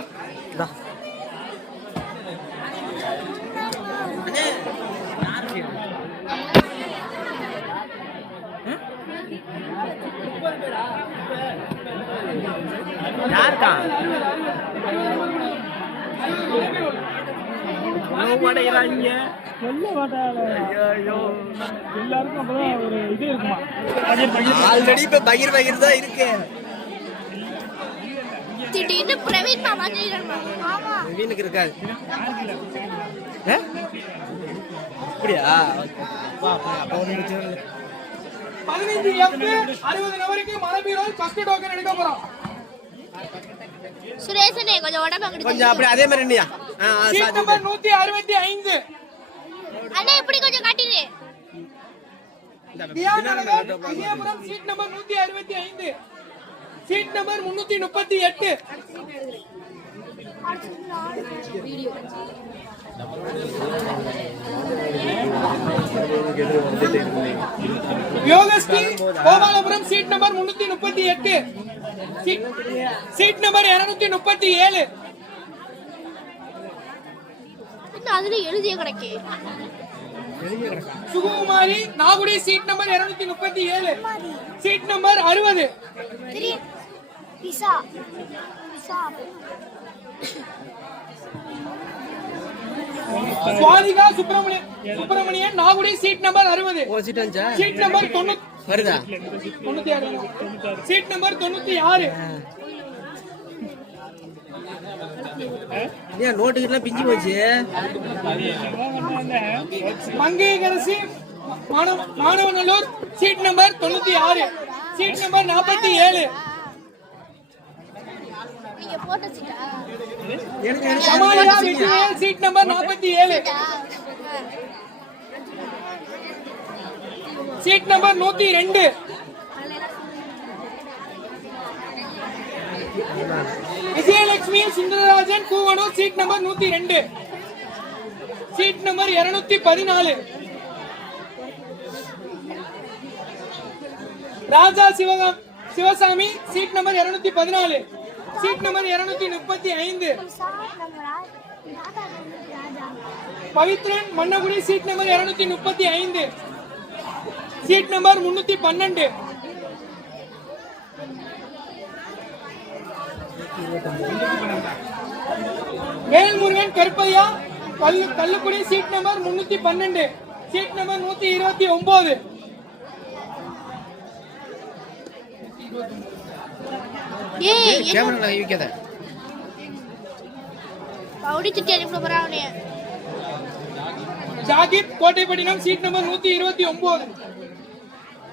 யாருக்கா? ஆல்ரெடி இப்ப பகிர் தான் இருக்கு. திடீர்னு பிரவீன் மாமா சொல்லிடுறாங்க. ஆமா பிரவீனுக்கு இருக்காது. அப்படியா? 15 60 நபருக்கு மர பீரோ ஃபர்ஸ்ட் டோக்கன் எடுக்க போறோம். சுரேஷனே கொஞ்சம் உடம்பு அங்கிட்டு கொஞ்சம் அப்படி அதே மாதிரி என்னையா? Seat number 165. அண்ணா இப்படி கொஞ்சம் காட்டிடு. Vijayapuram seat number 165. Seat number 338. Yogashree Gopalapuram seat number 338. Seat number 237. அதுல எழுதிய கணக்கு. Sukumari Nagudi seat number 237. Seat number 60. Swathika Subramaniyan Nagudi seat number 60. Seat number 90 வருதா? 96. Seat number 96. ஏன் நோட்டுக்கு பிஞ்சு போச்சு? Mangaiyarasi Manavanallur seat number 96. Seat number 47. நீங்க போட்ட சீட்டா? Samaliya Vijayal seat number 47. Seat number 102. Vijayalakshmi Sundararajan Koovanur seat number 102. Seat number 214. Raja Sivasamy seat number 214. Seat number 235. Pavithran Mannagudi seat number 235. Seat number 312. Velmurugan Karuppaiya Kallukudi seat number 312. Seat number 129. பவுடி திட்டி அனுப்ப போறான் அவனைய. Jahid Kottaipattinam seat number 129.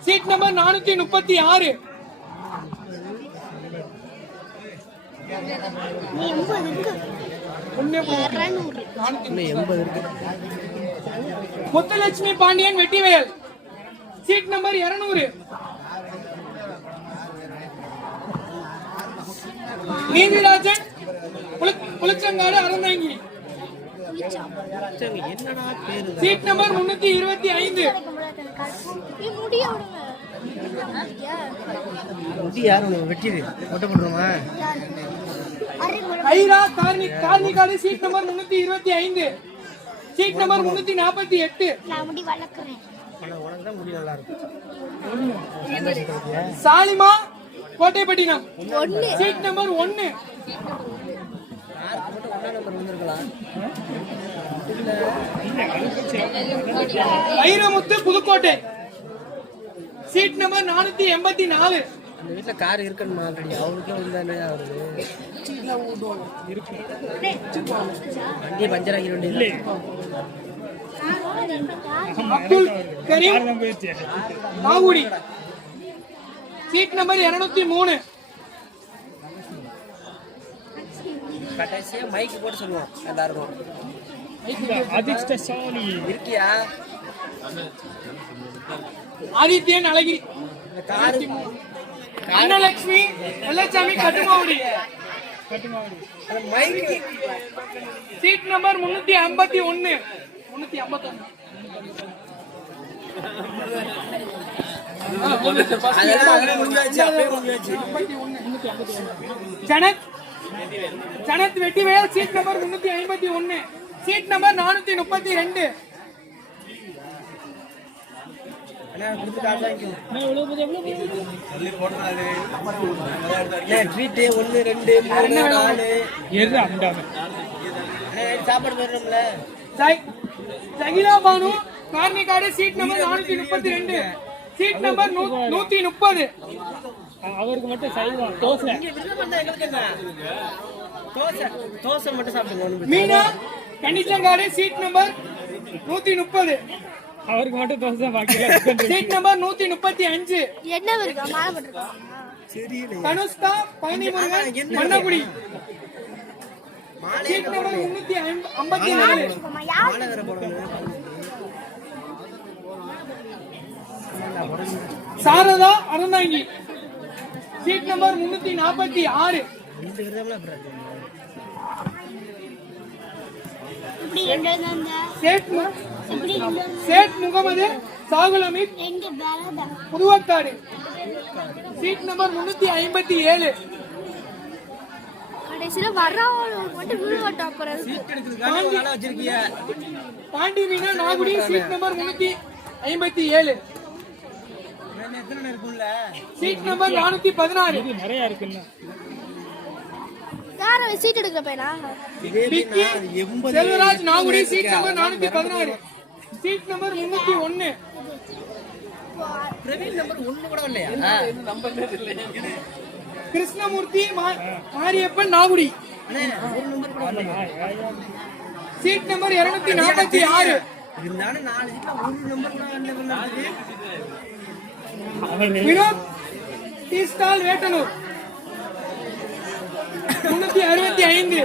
Seat number 436. நீ 80 இருக்கு. 200. 80 இருக்கு. Muthulakshmi Pandiyan Vettivel seat number 200. நீதிராஜன் புளிச்சங்காடு அறந்தாங்கி என்னடா பேரு? Seat number 325. நீ முடிய விடுங்க. முடி யார் உனக்கு வெட்டிடு ஒட்ட போடுறோமா? Aira Karnikadu seat number 325. Seat number 348. நான் முடி வளர்க்குறேன். உனக்கு தான் முடி நல்லா இருக்கும். Salima Kottaipattinam 1. Seat number 1. Airamuthu Pudukkottai seat number 484. அந்த வீட்டுல கார் இருக்கணுமா? ஆல்ரெடி அவருக்கே வந்தானே அவரு வண்டி பஞ்சர் ஆகிட வேண்டியது. Abdul Karim Nagudi seat number 203. கடைசியா மைக் போட்டு சொல்லுவோம் எல்லாருக்கும். இருக்கியா? ஆதித்யன் அழகி இந்த காரு அன்னலட்சுமி வெள்ளச்சாமி கட்டுமாவடி அந்த மைக் சீட் நம்பர் 351. 351. அதெல்லாம் முடிஞ்சாச்சு, அப்படியே முடிஞ்சாச்சு. Janath Vettivel seat number 351. Seat number 432. Treat 1 2 3 4 சாப்பாடு போடுறோம்ல. Jagila Banu Karnikadu seat number 432. Seat number 130. அவருக்கு மட்டும் சைவம் தோசை. எங்களுக்கு என்ன தோசை தோசை மட்டும் சாப்பிடுங்க. Meena Kannichangadu seat number 130. அவருக்கு மட்டும் தோசை பாக்கி. Seat number 135. என்ன இருக்கா? மாலை போட்டுருக்கா? Dhanushka Palanimurugan Mannagudi seat number 354. Saradha Aranthangi seat number 346. இப்படி எங்க இருந்தா? இப்படி சேட் முகமது சாகுல் அமீத் எங்க வேலைடா? புதுவக்காடு சீட் நம்பர் 357. கடைசில வர்றவங்க மட்டும் விழுவட்டா போறது. Pandi Meena Nagudi seat number 357. Seat number 416. நிறைய இருக்குல்ல. யார சீட் எடுக்கிற பையனா? Bikki Selvaraj Nagudi seat number 416. Seat number 301. Praveen number 1 கூட இல்லையா? Krishnamoorthy Mariyappan Nagudi seat number 246. இருந்தாலும் 4 சீட்ல ஒரு நம்பர் கூட நடக்குது. Vinoth tea stall Vettanur 365.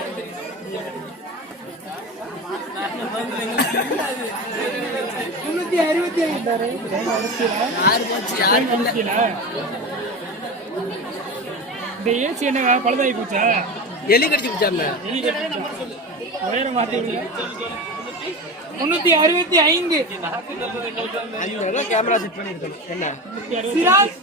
இந்த ஏசி என்ன பழுதாகி போச்சா? எலி கடிச்சு பிடிச்சாம உயர மாட்டீங்க. 365. கேமரா செட் பண்ணிருக்கணும். என்ன சிராஜ்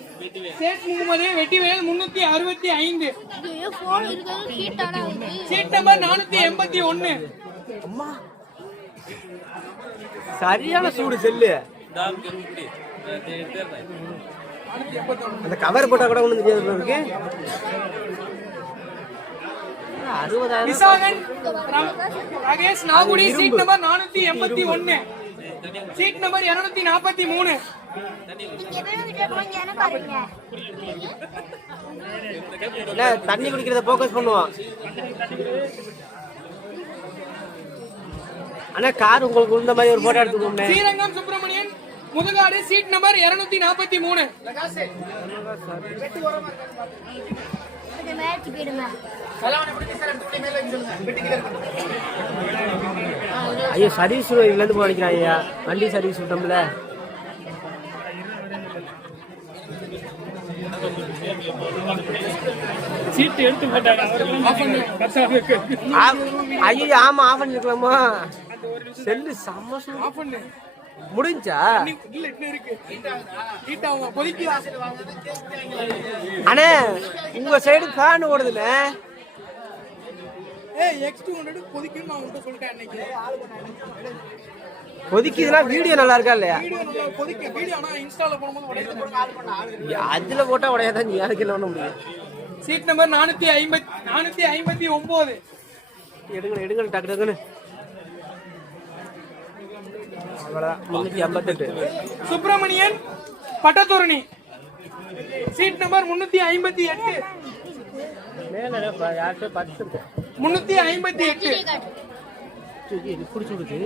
சேட் முகமது வெட்டிவேல் 365. ஐயோ போன் இருக்காது ஹீட்டாடா இருக்கு. Seat number 481. அம்மா சரியான சூடு செல்லு. அந்த கவர் போட்டா கூட ஒண்ணு தெரியாது இருக்கு. 60,000. Visakan Rakesh Nagudi seat number 481. Seat number 243. நீங்க என்ன கேக்குறீங்க? என்ன பாருங்க. தண்ணி குடிக்கிறத போக்கஸ் பண்ணுவோம். ஆனா கார் உங்களுக்கு இந்த மாதிரி ஒரு போட்டோ எடுத்துக்கோங்க. Srirangam Subramaniyan Muthukadu seat number 243. கொஞ்சம் மேட்ச் போயிடுங்க. ஐயோ சர்வீஸ் இதுல இருந்து போனிக்கிறான் ஐயா. வண்டி சர்வீஸ் விட்டோம்ல. சீட்டு எடுத்து போட்டாங்க. ஐயோ ஆமா ஆஃப் பண்ணிருக்கலாமா? செல்லு செம்ம ஆஃப் பண்ணு. முடிஞ்சா? இல்ல இன்னும் இருக்கு. ஹீட் ஆகும். கொதிக்குதா? அண்ணே உங்க சைடு ஃபேன் ஓடுதுண்ணே. ஏய் X200 கொதிக்குன்னு நான் உன்கிட்ட சொல்லிட்டேன் அன்னைக்கு. கொதிக்குதுன்னா வீடியோ நல்லா இருக்கா இல்லையா? வீடியோ நல்லா கொதிக்கு. வீடியோ ஆனா இன்ஸ்டால போடும்போது உடையுது. அதுல போட்டா உடையாதான். நீ அதுக்கு என்ன பண்ண முடியும்? Seat number 459. எடுங்க டக்கு டக்குன்னு. அவ்வளவுதான் 358. Subramaniyan Pattathorani seat number 358. மேல யார்கிட்ட 10 358. இது புடிச்சு விடுது.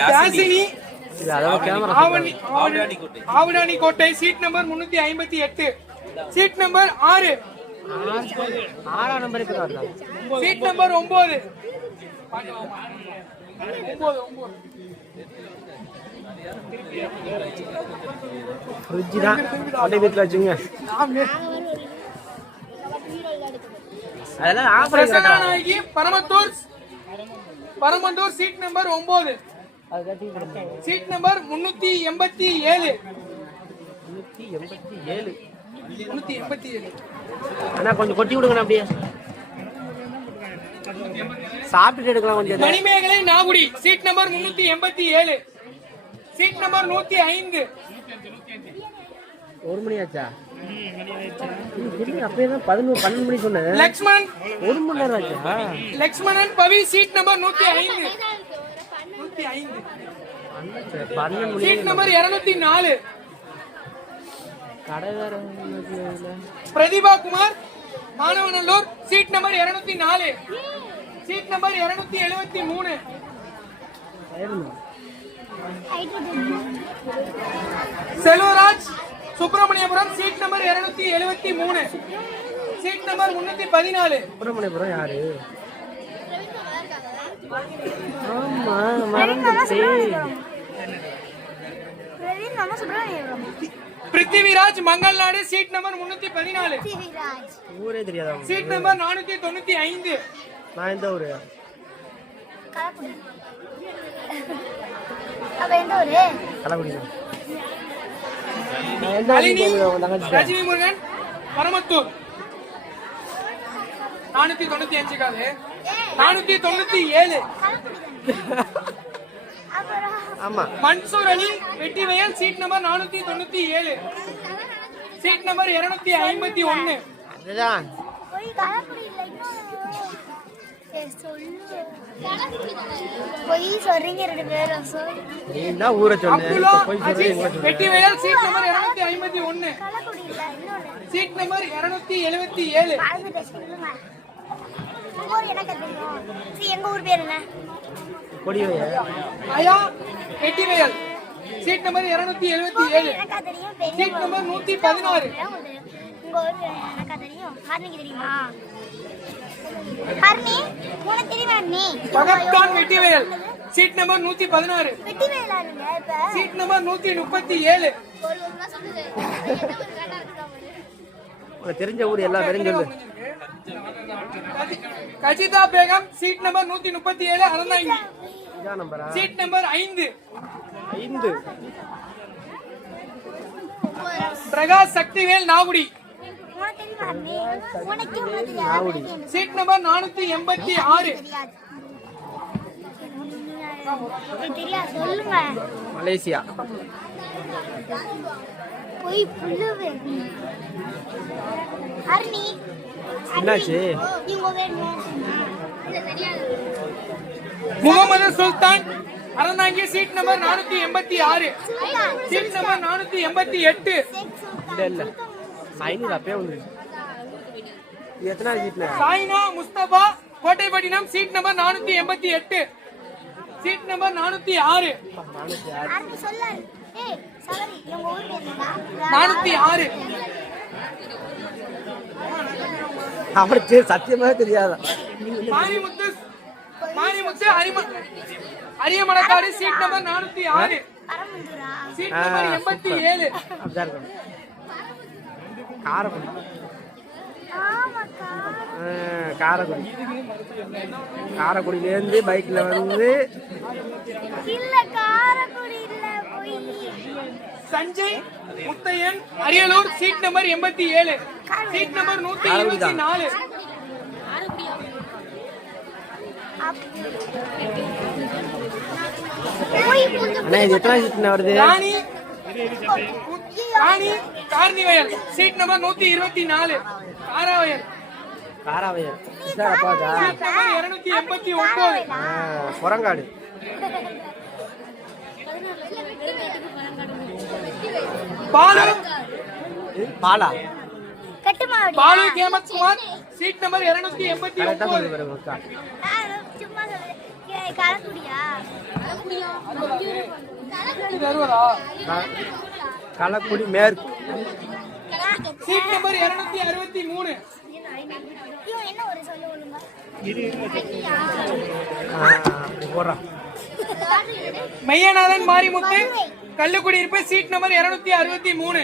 யாசினி இது அதாவது கேமரா ஆவடானி கோட்டை சீட் நம்பர் 358. Seat number 6. 6ஆம் நம்பர் இப்ப வரலாம். Seat number 9. 9. ஃப்ரிட்ஜ் தான் அப்படியே வீட்டுல வச்சுங்க. அதெல்லாம் off Prasannanayagi Paramanthur seat number 9. Seat number 387. 387. அண்ணா கொஞ்சம் கொட்டி விடுங்கண்ணா அப்படியே. சாப்பிட்டுட்டு எடுக்கலாம் கொஞ்சம். Manimegalai Nagudi seat number 387. Seat number 105. 1 மணி ஆச்சா? அப்பயே தான் 12 மணி சொன்னேன். லக்ஷ்மணன் 1 மணி நேரம் ஆச்சா? Lakshmanan Pavi seat number 105. Seat number 204. கடை வேற. Prathiba Kumar Manavanallur seat number 204. Seat number 273. Selvaraj Subramaniapuram seat number 273. Seat number 314. Subramaniapuram யாரு? ஆமா மறந்துச்சு. Prithviraj Mangalnadu seat number 314. ஊரே தெரியாதா? Seat number 495. நான் எந்த ஊரு? கலக்குடி. நளினி ரஜினி முருகன் பரமத்தூர் 495 காது 497. ஆமா Mansoor Ali Vettivayal seat number 497. Seat number 251. அதுதான் நீதான் ஊரை அப்துல்லா சொன்ன. Aziz Vettivayal seat number 251. Seat number 277. எங்க ஊர் பேர் என்ன? கொடிவைய அயா Vettivayal seat number 277. Seat number 116. உங்க ஊர் எனக்கா தெரியும். ஹர்னிக்கு தெரியுமா? ஹர்னி உனக்கு தெரியுமா? Harni Bhagatkhan Vettivayal seat number 116. வெட்டிவேலா இருங்க இப்ப. Seat number 137. உனக்கு தெரிஞ்ச ஊர் எல்லாம் தெரிஞ்சு சொல்லு. Kajitha Begum seat number 137 Aranthangi. இதான் நம்பரா? Seat number 5. பிரகாஷ் சக்திவேல் நாகுடி உனக்கு தெரியுமா? ஹர்னி உனக்கு தெரியாது. Seat number 486. தெரியாது சொல்லுங்க. மலேசியா. போய் புல்லுவே. ஹர்னி என்னாச்சு? இவங்க வேணுமா? இல்ல தெரியாது. Mohammed Sultan Aranthangi seat number 486. Seat number 488. இல்ல இல்ல 500 அப்பயே வந்து இது எத்தனாவது சீட்ல? Saina Mustafa Kottaipattinam seat number 488 seat number 406 அடுத்து சொல்லு. ஏய் சவரி இவங்க ஊர் பேர் என்னடா? 406 அவனுக்கு சத்தியமாக தெரியாதா? மாரிமுத்து அரியமணக்காடு சீட் நம்பர் 406 பரமந்துரா. சீட் நம்பர் 87 அப்படிதான் இருக்கணும். காரைக்குடி. ஆமாக்கா. காரைக்குடி. காரைக்குடியிலேருந்து பைக்கில் வந்து இல்ல காரக்குடி இல்ல போய். Sanjay Muthaiyan Ariyalur seat number 87 seat number 124 அண்ணா இது எத்தனை சீட்ல வருது? ராணி கார்னிவயல் சீட் நம்பர் 124 காராவயல் காராவையர். சார் அப்பாக்கா? Seat number 289 Purangadu. Balu Bala Kattumadi. Balu Hemathkumar seat number 289 கரெக்டாக சொல்லி பாருங்க அக்கா. சும்மா சொல்லு. ஏய் காரக்குடியா? இது வருவதா களக்குடி மேற்கு. சீட் நம்பர் 263 இவன் என்ன ஒரு சொல்லு ஒழுங்கா? அப்படி போடுறான். Maiyanathan Marimuthu Kallukkudiyiruppu seat number 263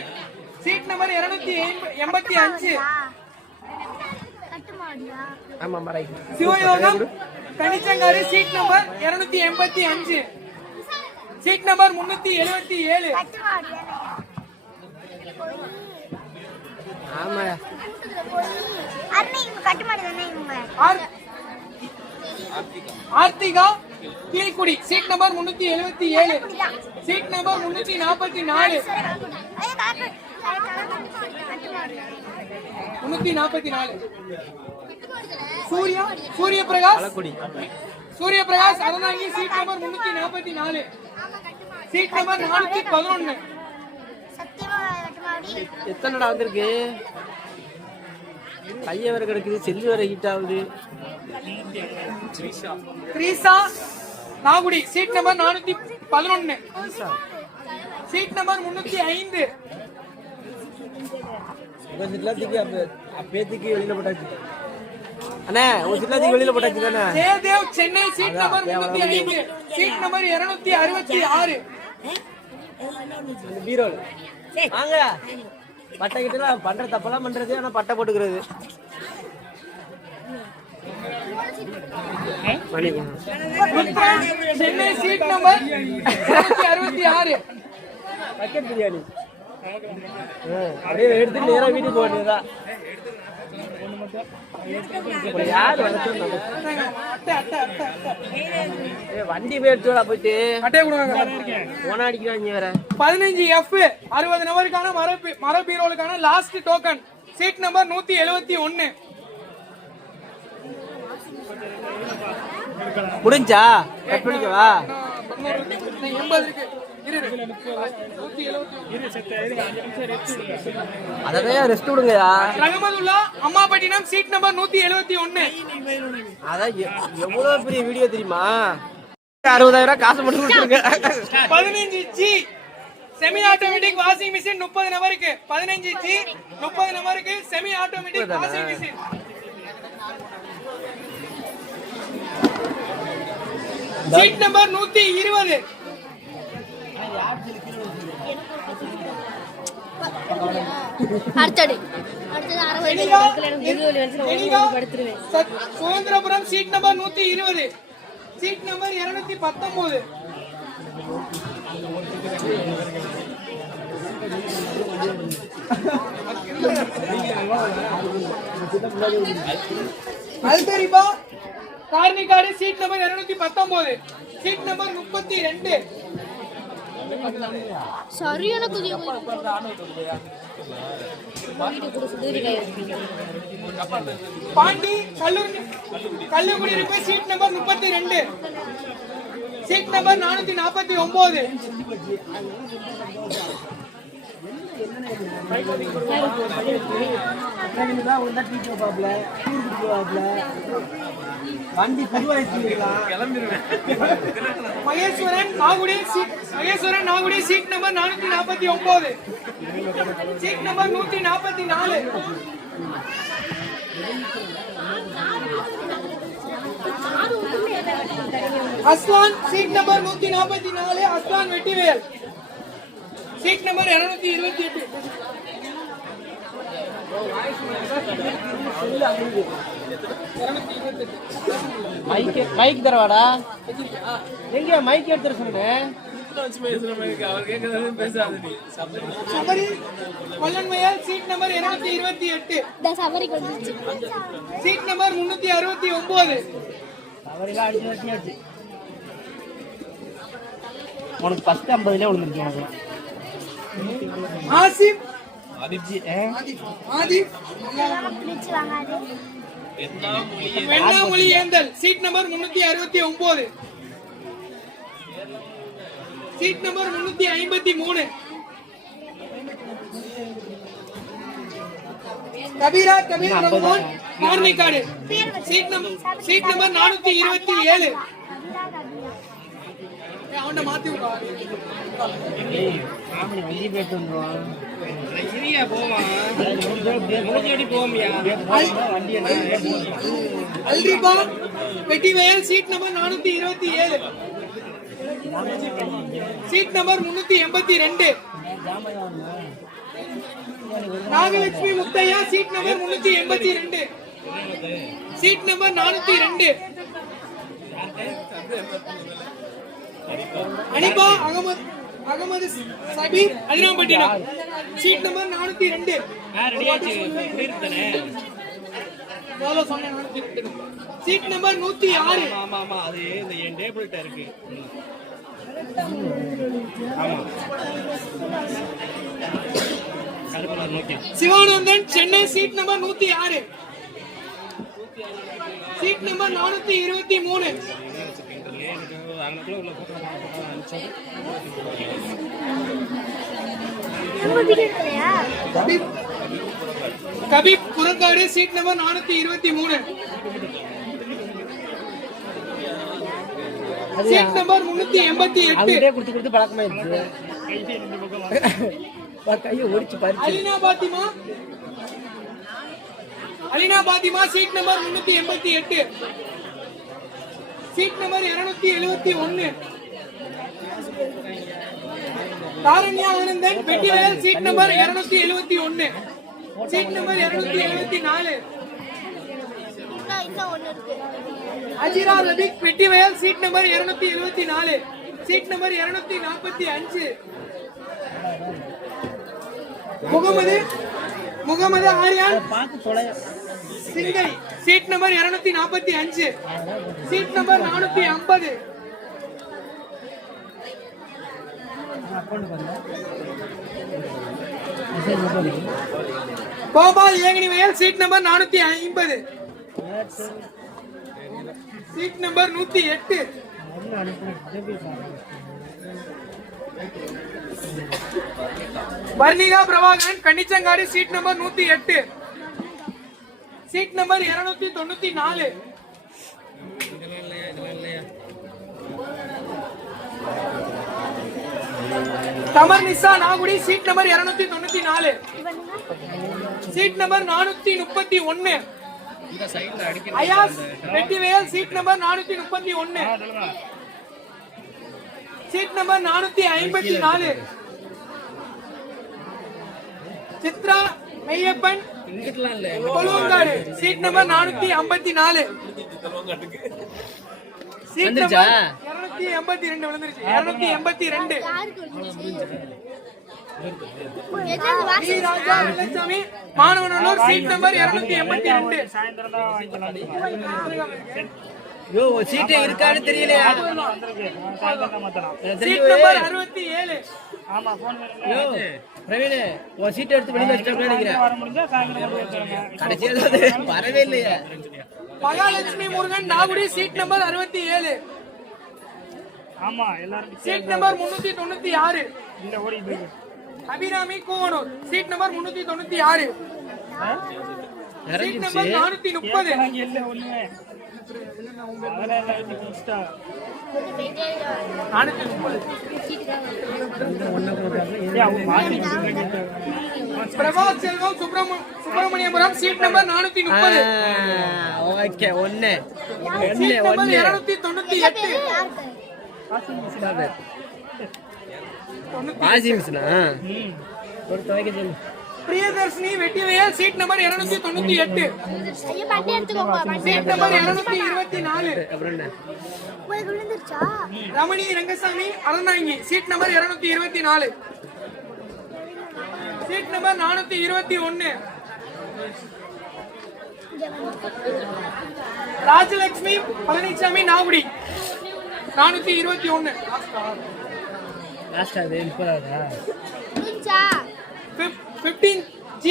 seat number 285 கட்டுமாடியா? ஆமாம் right. Sivayogam Kanichankadu seat number 285 seat number 377 கட்டுமாடியா? ஆமாம். அண்ணே இவங்க கட்டுமாடி தானே இவங்க? Aarthika Keezhkudi seat number 377 seat number 344 Surya Prakash Kalakkudi. Surya Prakash Aranthangi seat number 344 seat number 411 சத்தியமா கட்டுமாடி. எத்தனைடா வந்திருக்கு? கையை வரை கிடைக்குது, செல்லு வரை ஹிட் ஆகுது. Kirisa Nagudi seat number 411 seat number 305 உங்க சில்லாத்துக்கு அப்பேத்துக்கு வெளியில போட்டாச்சு. அண்ணே உங்க சில்லாத்துக்கு வெளியில போட்டாச்சு தானே? Jayadev Chennai seat number 305 seat number 266 பீரோல் வாங்க. பட்டை கிட்ட பண்ற தப்பெல்லாம் பண்றது, ஆனா பட்டை போட்டுக்கிறது. Chennai seat number 266 bucket biryani அப்படியே எடுத்து நேரா வீட்டுக்கு போடுறதா. யாரு வண்டி போய் எடுத்து போயிட்டு போனா அடிக்கிறாங்க வேற. 15F 60 நபருக்கான மர பீரோலுக்கான லாஸ்ட் டோக்கன் சீட் நம்பர் 171 முடிஞ்சா கட் பண்ணிக்கவா? 80 இருக்கு. அதான் rest விடுங்கயா. Rahmatullah Ammapattinam seat number 171 அதான் எவ்வளவு பெரிய வீடியோ தெரியுமா? 60,000 காசு மட்டும் கொடுத்துருங்க. 15G semi automatic washing machine 30 நபருக்கு 15G 30 நபருக்கு semi automatic washing machine seat number 120 Suthanthirapuram seat number 120 seat number 219 அல்தரிபா Karnikadu seat number 219 seat number 32 சரியான குதிய Pandi Kallukkudiyiruppu seat number 32 seat number 449 வண்டி புதுவாயிக்கலாம். Maheswaran Nagudi seat number 449, seat number 144. Aslan seat number 144, Aslan Vettivel seat number 228. Mike தரவாடா எங்க மைக் எடுத்துற சொன்னேன். சபரி கொல்லன்மையால் சீட் நம்பர் 228, சபரி கொண்டு சீட் நம்பர் 369. அவரெல்லாம் அடிச்சு வச்சியாச்சு. உனக்கு ஃபர்ஸ்ட் 50ல விழுந்துருக்கீங்க. ஆசிப் ஆதிப்ஜி ஆதிப் பிடிச்சு வாங்காது. Vennamozhi Endhal seat number 369, seat number 353. Kabir Rahman Marnikadu seat number 427. அவன்ட மாத்தி வண்டி போயிட்டு வந்துருவான். அல்ரிபா Vettivayal seat number 427, seat number 382. Nagalakshmi Muthaiya seat number 382, seat number 402. Haniba Ahamed Sabeer Adirampattinam seat number 402. Seat number 106. Sivanandan Chennai seat number 106, seat number 423. Habib Kurangadu seat number 423, seat number 388. கொடுத்து பழக்கமாயிருச்சு. கையை ஒடிச்சு பாரு. Alina Fathima seat number 388, seat number 271. Dharanya Anandan Vettivayal seat number 271, seat number 274. Ajira Rafiq Vettivayal seat number 274, seat number 245. Mohammed Aryan Singai seat number 245, seat number 450. Gopal Eganivayal seat number 450, seat number 108. Varnika Prabhakaran கன்னிச்சங்காடு seat number 108, seat number 294. Qamar Nisa Nagudi seat number 294, seat number 431. Ayaz Vettivel seat number 431, seat number 454. Chitra Meyyappan கொலுவங்காடு seat number 454, seat number 282 விழுந்துருச்சு. 282. Raja Vellaichami Manavanur seat number 282. யோ சீட்டே இருக்கான்னு தெரியலையா? Seat number 67. ஆமா போன் யோ பிரவீன் உன் சீட் எடுத்து வெளியில வச்சிட்டு நினைக்கிறேன். வர முடிஞ்சா சாயந்தரம் கடைசியா வரவே இல்லையே. மகாலட்சுமி முருகன் நாகுடி சீட் நம்பர் 67, ஆமா எல்லாரும் சீட் நம்பர் 396. இந்த ஓடி போய் Abirami Kovanur seat number 396. Seat number 430. அங்க இல்ல ஒண்ணுமே அதெல்லாம் எல்லாம் எடுத்து குடிச்சிட்டா 430. Prabha Selvam Subramaniapuram seat number 430. Okay ஒண்ணு சீட் நம்பர் 298. வாஷிங் மிஷினா ஒரு துவைக்க சொல்லு. Priyadarshini Vettivayal seat number 298. ஐயோ பட்டி எடுத்துக்கோங்க சீட் நம்பர் 224. அப்புறம் என்ன உங்களுக்கு விழுந்துருச்சா Ramani Rangasamy Aranthangi seat number 224. Seat number 421. Rajalakshmi Palanisamy Nagudi 421. Last அது 30ஆவதா விழுந்துச்சா 15G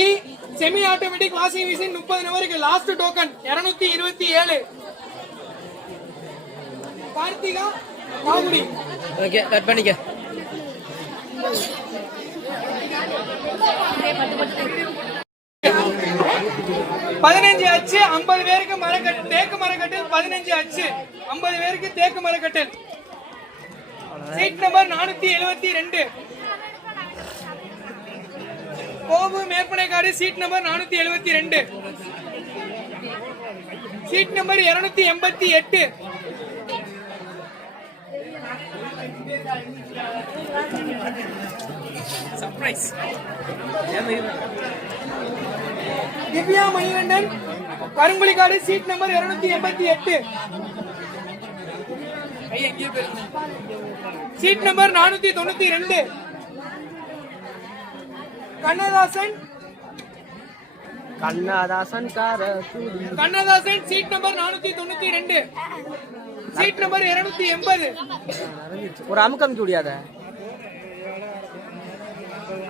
semi automatic washing machine 30 நபருக்கு last token 227. Karthika Nagudi. Okay cut பண்ணிக்க. பதினஞ்சு அச்சு 50 பேருக்கு மரக்கட்டு தேக்கு மரக்கட்டில் 15 அச்சு 50 பேருக்கு தேக்கு மரக்கட்டில். Seat number 472. Gopu Merpanaikadu seat number 472. Seat number 288. Surprise. Divya Manikandan Karunkuzhikadu seat number 288. Seat number 492. Kannadasan Kannadasan seat number 492. Seat number 280. ஒரு அமுக்கம் முடியாத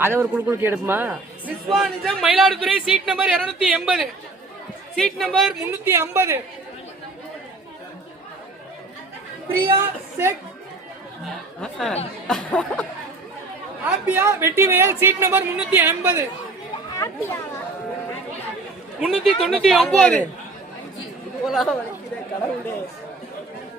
அதை ஒரு குழுக்குழுக்கு எடுப்புமா. விஸ்வானிஜம் Mayiladuthurai seat number 280. Seat number 350. Priya செக் ஆப்பியா வெட்டிவயல் சீட் நம்பர் 380. 399.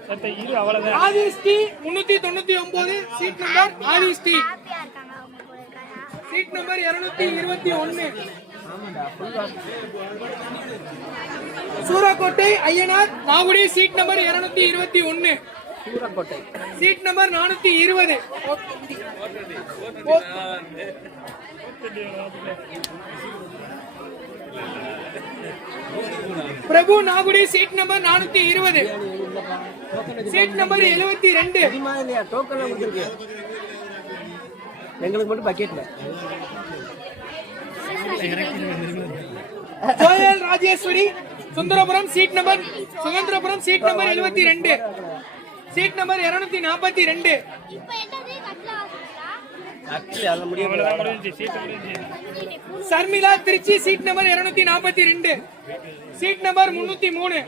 சத்த இது அவ்வளவுதான் ஆதிஸ்டி 399. Seat number ஆதிஸ்டி. ஹாப்பியா இருக்காங்க அவங்க கூட இருக்காங்க seat number 221. Soorakottai Ayyanar Nagudi seat number 221. Soorakottai seat number 420. Prabhu Nagudi seat number 420. Seat number 72. இல்லையா டோக்கன் கொடுத்துருக்கு எங்களுக்கு மட்டும் பக்கெட்ல. Joel Rajeswari Sundarapuram seat number 72. Seat number 242. இப்போ என்னது கட்ல வாசிச்சா ஆக்சுவலி அதெல்லாம் முடியும். அவ்வளவுதான் முடிஞ்சு சீட்டு முடிஞ்சு Sharmila Trichy seat number 242. Seat number 303.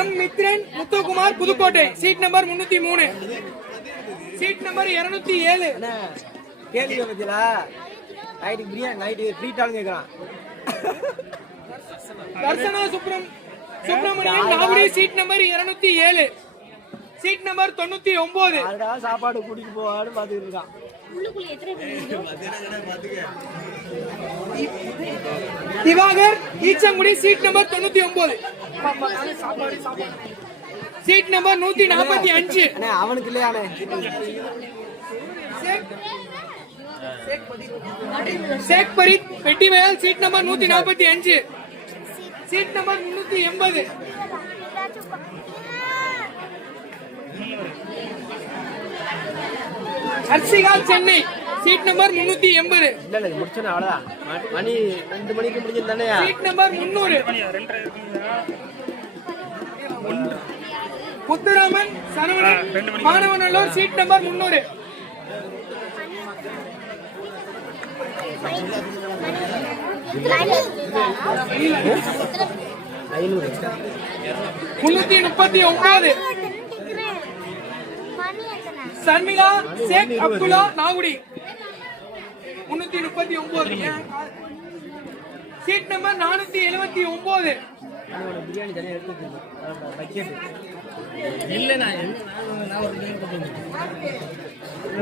M Mithran Muthukumar Pudukkottai seat number 303. Seat number 207. கேள்வி பத்தியா நைட்டு பிரியாணி நைட்டு ஃப்ரீட்டாலும் கேட்கறான். Darshana Subramanian Nagudi seat number 207. Seat number 99. யாருடா சாப்பாடு கூட்டிட்டு போவான்னு பாத்துக்கிட்டு இருக்கான். உள்ளுக்குள்ள எத்தனை பேர் Divakar Eachangudi seat number 99. Seat number 145. அண்ணே அவனுக்கு இல்லையானே Sheikh Fareed Vettivayal seat number 145. Seat number 380. Harshika Chennai seat number 380. இல்ல இல்ல முடிச்சனே அவ்வளவுதான். மணி 2 மணிக்கு முடிஞ்சிருந்தானேயா. Seat number 300. Muthuraman Saravanan Manavanallur seat number 300. ஐநூறு 339. சர்மிளா ஷேக் அப்துல்லா நாகுடி 339. Seat number 479. பிரியாணி தனியாக எடுத்து பக்கெட் இல்லைண்ணா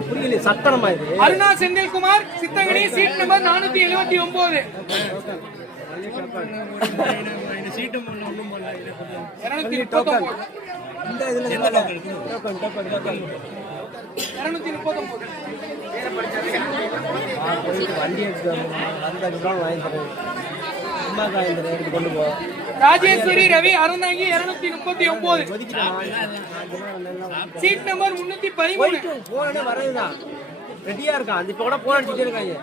புரியல சத்தனமா இது. Aruna Senthilkumar Sithangani seat number 479. சீட்டு ஒன்றும் போடல 239. இந்த இதுல டோக்கன் 239. வண்டி எடுத்து வாங்கி தரேன். அம்மா காய் எடுத்து கொண்டு போ. ராஜேஸ்வரி ரவி அருணாங்கி 239. Seat number 313. போனே வரதுதான் ரெடியா இருக்கான். அந்த இப்ப கூட போன் அடிச்சுட்டே இருக்காங்க.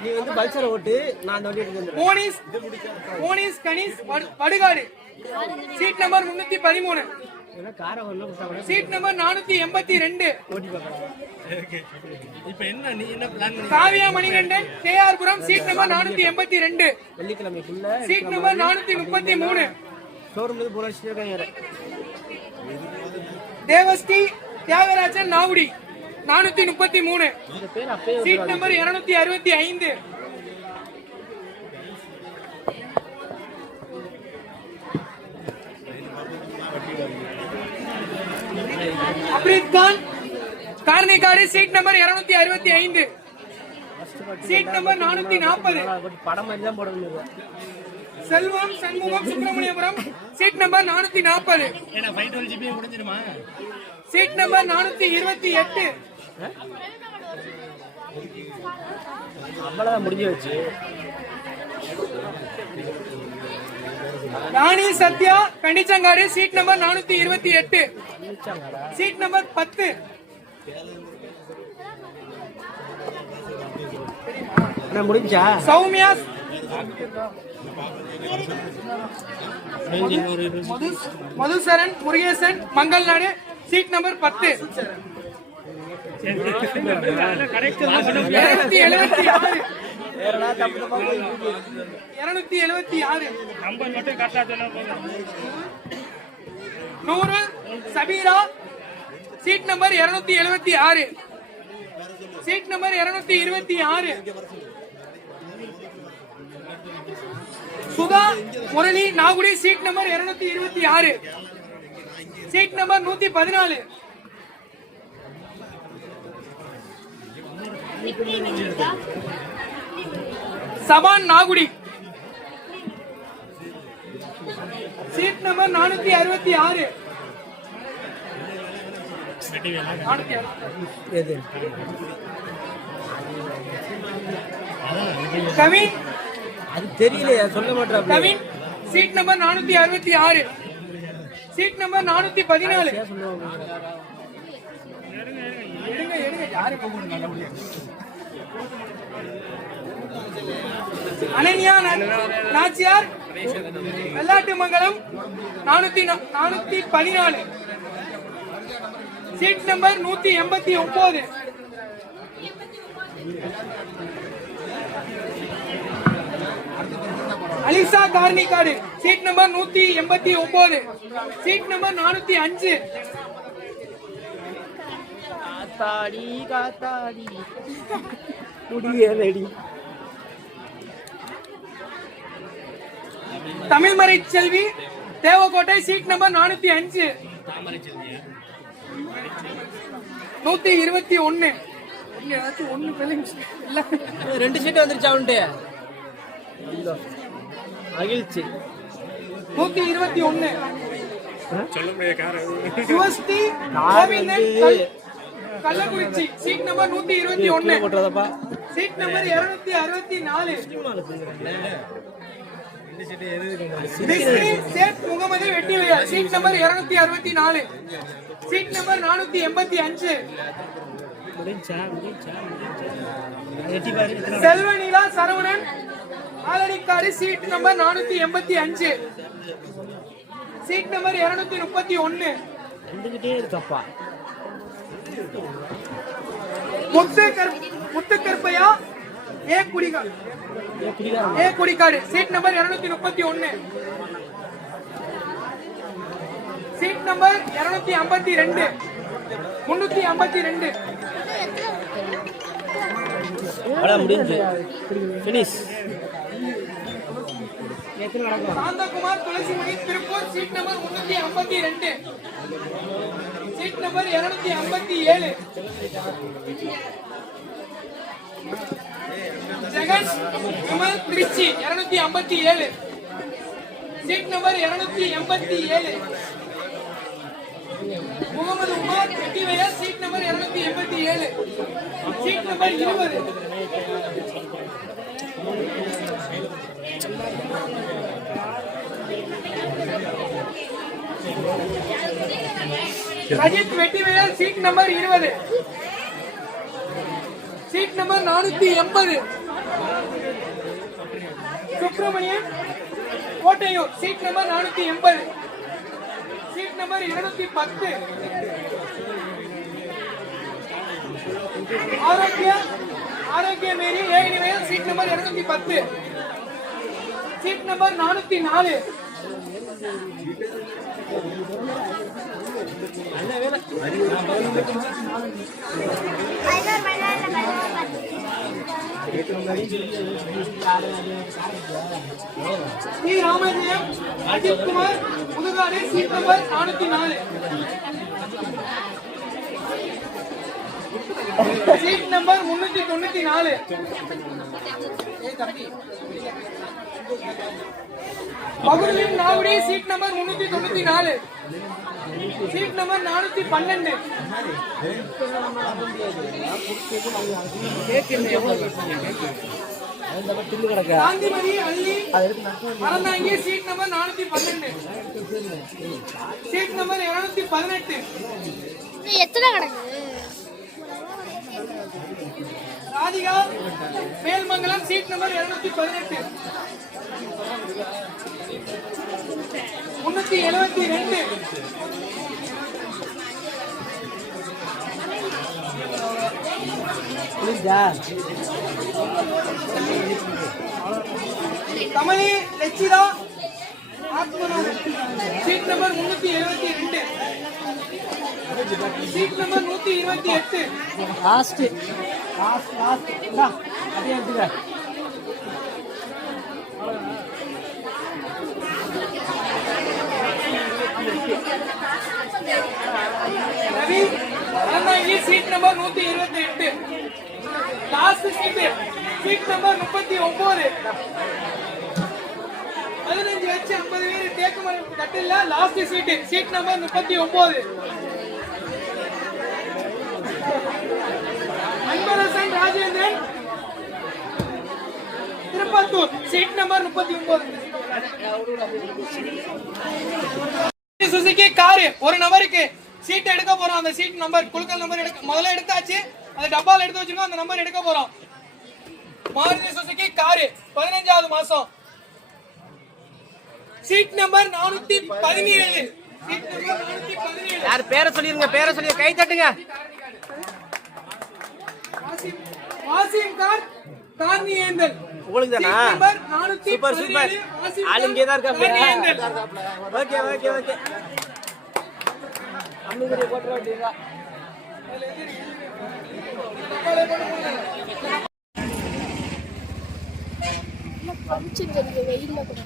நீ வந்து பல்சரை ஓட்டு, நான் அந்த வண்டி எடுத்து வந்துடுறேன். Monis Kanis Vadugadu seat number 313. காரை வரல சீட் நம்பர் 482. ஓட்டி பார்க்கலாம். இப்போ என்ன நீ என்ன plan Kavya Manikandan KR Puram seat number 482. வெள்ளிக்கிழமைக்குள்ள சீட் நம்பர் 433. ஷோரூம்ல போன் அடிச்சுட்டே இருக்காங்க. தேவஸ்ரீ தியாகராஜன் நாவுடி 433. இந்த பேர் அப்பயே seat number 265. Afreeth Khan Karnikadu seat number 265. Seat number 440. படம் மாதிரி தான் போடணும். Selvam Shanmugam Subramaniapuram seat number 440. ஏன்னா 512 GB முடிஞ்சிருமா? Seat number 428. அவ்வளவுதான் முடிஞ்சு வச்சு. Rani Sathya Kandichankadu seat number 428. Seat number 10. முடிஞ்சா Sowmiya Madhusaran Murugesan Mangalnadu seat number 10. 276. 276. Number மட்டும் கரெக்டா சொன்னா போதும். நூறு Sabira seat number 276. Seat number 226. Sudha Murali Nagudi seat number 226. Seat number 114. Saban Nagudi seat number 466. Kavin அது தெரியலையா சொல்ல மாட்டேன். Kavin seat number 466. Seat number 414. எடுங்க யாரு Ananya Nachiyar Vellattu Mangalam 414. Seat number 189. Alisa Karnikadu seat number 189. Seat number 405. காத்தாடி காத்தாடி முடியலடி. Tamilmarai Selvi Devakottai seat number 405. 121. ரெண்டு சீட்டு வந்துருச்சு அவன்ட்டு. மகிழ்ச்சி. 121. சொல்ல முடியாது. Swasthi Govindan Kallakurichi seat number 121. போட்டுறதப்பா. Seat number 264. சேட் Mohammed Vettivayal seat number 264. Seat number 485. Selvaneela Saravanan Aladikadu seat number 485. Seat number 231. இருக்கப்பா. முத்துக்கற்பையா ஏ குடிகாடு சீட் நம்பர் 231. Seat number 252. 352. அவ்வளோ முடிஞ்சு finish. Santhakumar Thulasimani Tiruppur seat number 352. Seat number 257. Jagan Vimal Trichy 257. Seat number 287. Mohammed Umar Vettivayal seat number 287. Seat number 20. Rajith Vettivayal seat number 20. Seat number 480. Subramanian Kottaiyur seat number 480. Seat number 210. Arokkiya Mary ஏனிவையா seat number 210. Seat number 404. Sri Ramajayam Ajith Kumar Muthukadu seat number 404. Seat number 394. பகுதியின் Navudi seat number 394. Seat number 412. Gandhimathi அள்ளி Aranthangi seat number 412. Seat number 218. எத்தனை கிடக்கு? Radhika Melmangalam seat number 218. 372. கமலி லட்சிதா ஆத்மனம் seat number 372. Seat number 128. Last அதே எடுத்துக்க. Ravi Aranthangi seat number 128. Last seat number 39. 15 வச்சு 50 பேர் தேக்குமரம் கட்டில last seat number 39. Anbarasan Rajendran Tiruppattur seat number 39. Suzuki car ஒரு நபருக்கு சீட் எடுக்க போறோம். அந்த சீட் நம்பர் குழுக்கள் நம்பர் முதல்ல எடுத்தாச்சு. அந்த டப்பால எடுத்து வச்சிருக்கோம். அந்த நம்பர் எடுக்க போறோம். மாருதி சுசுகி காரு 15வது மாசம் சீட் நம்பர் 417. Seat number 417. யார் பேரை சொல்லிருங்க, பேரை சொல்லி கை தட்டுங்க. வாசிம் கார் கார்னியேந்தல் உங்களுக்கு தானா? Super super. ஆள் இங்கே தான் இருக்காங்க. Okay okay okay. அம்முக்குரிய போட்டு விட்டீங்க. பஞ்சு வெயில்ல கூட